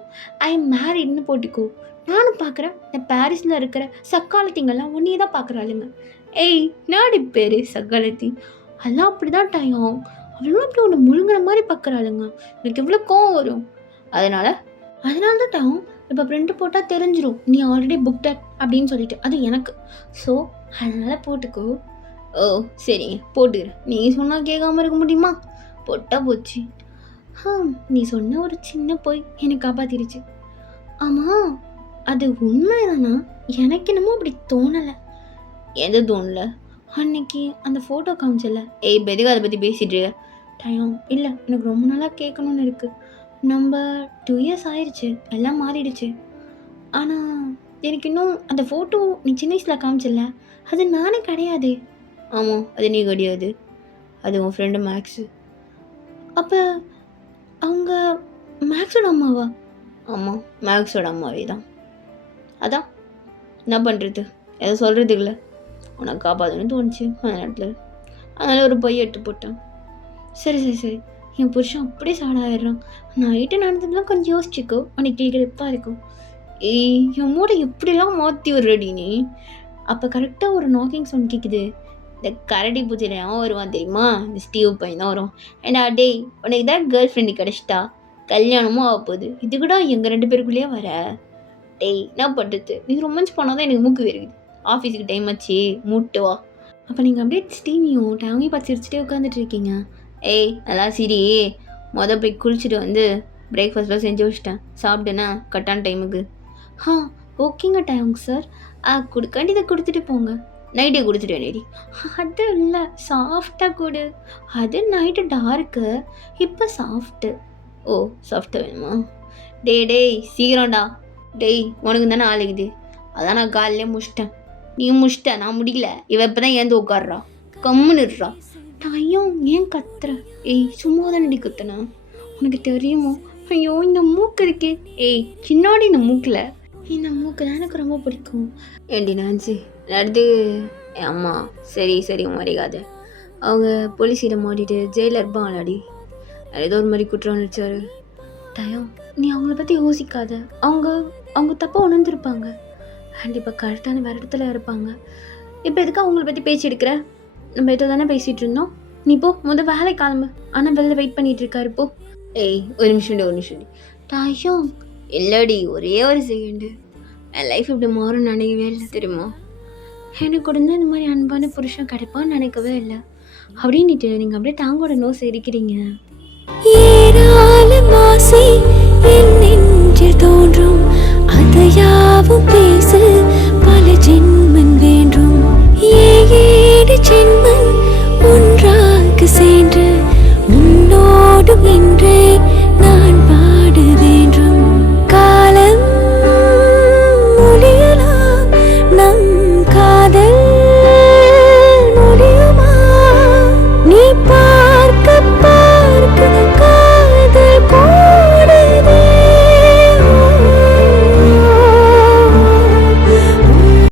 ஐ எம் மேரிட்னு போட்டுக்கோ. நானும் பார்க்குறேன், இந்த பாரிஸில் இருக்கிற சக்காலத்திங்கெல்லாம் ஒன்றையே தான் பார்க்குறாளுங்க. நாடி பேர் சக்காலத்தி, அதெல்லாம் அப்படி தான் டாயம், அவளும் அப்படி ஒன்று முழுங்குற மாதிரி பார்க்குறாளுங்க, எனக்கு எவ்வளோ கோவம் வரும். அதனால தான் டாயம் இப்போ பிரிண்ட் போட்டால் தெரிஞ்சிடும் நீ ஆல்ரெடி புக்டட் அப்படின்னு சொல்லிட்டு, அது எனக்கு. ஸோ அதனால் போட்டுக்கோ. சரிங்க போட்டுக்கிறேன், நீ சொன்னால் கேட்காம இருக்க முடியுமா? போட்டா போச்சு. நீ சொன்ன ஒரு சின்ன போய் என்னை காப்பாற்றிடுச்சு. ஆமாம் அது உண்மைதானா? எனக்கு என்னமோ அப்படி தோணலை. எது தோணலை? அன்னைக்கு அந்த ஃபோட்டோ காமிச்சல. பெதுக்கு அதை பற்றி பேசிட்டு டைம் இல்லை, எனக்கு ரொம்ப நாளாக கேட்கணுன்னு இருக்குது. நம்ம 2 years ஆயிடுச்சு, எல்லாம் மாறிடுச்சு. ஆனால் எனக்கு இன்னும் அந்த ஃபோட்டோ நீ சின்ன வயசில் காமிச்சல, அது நானே கிடையாது. ஆமாம் அது நீ கிடையாது, அது உன் ஃப்ரெண்டு மேக்ஸு. அப்போ அவங்க மேக்ஸோட அம்மாவா? ஆமாம் மேக்ஸோட அம்மாவே தான். அதான் என்ன பண்ணுறது, எதை சொல்கிறது இல்லை, உனக்கு காப்பாதுன்னு தோணுச்சு அந்த நேரத்தில், அதனால் ஒரு பைய எடுத்து போட்டேன். சரி என் புருஷன் அப்படியே சாடாயிடுறான். நைட்டு நடந்ததுலாம் கொஞ்சம் யோசிச்சுக்கோ, உனக்கு கிளிப்பாக இருக்கும். என் மூடை எப்படிலாம் மாற்றி விடுறடி நீ. அப்போ கரெக்டாக ஒரு நாக்கிங் சவுண்ட் கேட்குது. இந்த கரடி பூஜையில் அவன் வருவான் தெரியுமா, இந்த ஸ்டீவ் பையன் தான் வரும். ஏண்டா டேய் உனக்கு தான் கேர்ள் ஃப்ரெண்டு கிடச்சிட்டா, கல்யாணமும் ஆக போகுது, இது கூட எங்கள் 2 பேருக்குள்ளேயே வர. டேய் என்ன பண்ணுறது, நீ ரொமான்ஸ் பண்ணால் தான் எனக்கு மூக்கு வருகுது, ஆஃபீஸுக்கு டைம் ஆச்சு மூட்டு வா. அப்போ நீங்கள் அப்படியே ஸ்டீவையும் டாமையும் பார்த்து சிரிச்சுட்டே உட்காந்துட்டு இருக்கீங்க. நல்லா சரி, போய் குளிச்சுட்டு வந்து பிரேக்ஃபாஸ்ட்லாம் செஞ்சு வச்சிட்டேன், சாப்பிட்டேன்னா கரெக்டான டைமுக்கு. ஓகேங்க டைம் சார், கொடுக்காண்டியதை கொடுத்துட்டு போங்க. நைட்டே கொடுத்துட்டு வேணேடி. அது இல்லை சாஃப்டாக கொடு, அது நைட்டு டார்க்கு, இப்போ சாஃப்ட்டு. சாஃப்டாக வேணுமா? டேய் டேய் சீக்கிரம்டா. டேய் உனக்கு தானே ஆளுக்குது, அதான் நான் காலையிலே முடிச்சிட்டேன். நீ முடிச்சிட்ட, நான் முடியல. இவ இப்போ தான் ஏந்து உட்காடுறா, கம்முன்னுடுறா. ஐயோ ஏன் கத்துற? ஏய் சும்மா தானடி குத்துனா, உனக்கு தெரியுமோ? ஐயோ இந்த மூக்கு இருக்கே. ஏய் சின்னாடி இந்த மூக்கு தான் எனக்கு ரொம்ப பிடிக்கும். ஏண்டி நான்சி நடந்து அம்மா சரி சரி மறைக்காத. அவங்க போலீஸிடம் மாட்டிட்டு ஜெயிலில் இருப்பாங்களாடி. ஏதோ ஒரு மாதிரி குற்றம் நினச்சாரு. தயம் நீ அவங்கள பற்றி யோசிக்காத. அவங்க அவங்க தப்பாக உணர்ந்துருப்பாங்க. அண்ட் இப்போ கரெக்டான வேறு இடத்துல இருப்பாங்க. இப்போ எதுக்கு அவங்கள பற்றி பேச்சு எடுக்கிற? நம்ம எதோ தானே பேசிகிட்டு இருந்தோம். நீ போ வேலை கிளம்பு. ஆனால் வெளில வெயிட் பண்ணிட்டு இருக்காரு போ. ஏய் ஒரு நிமிஷம் தாயும் இல்லடி, ஒரே ஒரு செகண்டு. என் லைஃப் இப்படி மாறும்னு நினைக்கவே இல்லை தெரியுமா? எனக்கு கூட இந்த மாதிரி அன்பான புருஷன் கிடைப்பான்னு நினைக்கவே இல்லை. அப்படின்ட்டு நீங்கள் அப்படியே தாங்கோட நோஸ் இருக்கிறீங்க. தோன்றும் அதையாவும் பேச பல ஜென்மன் வேண்டும். ஏடு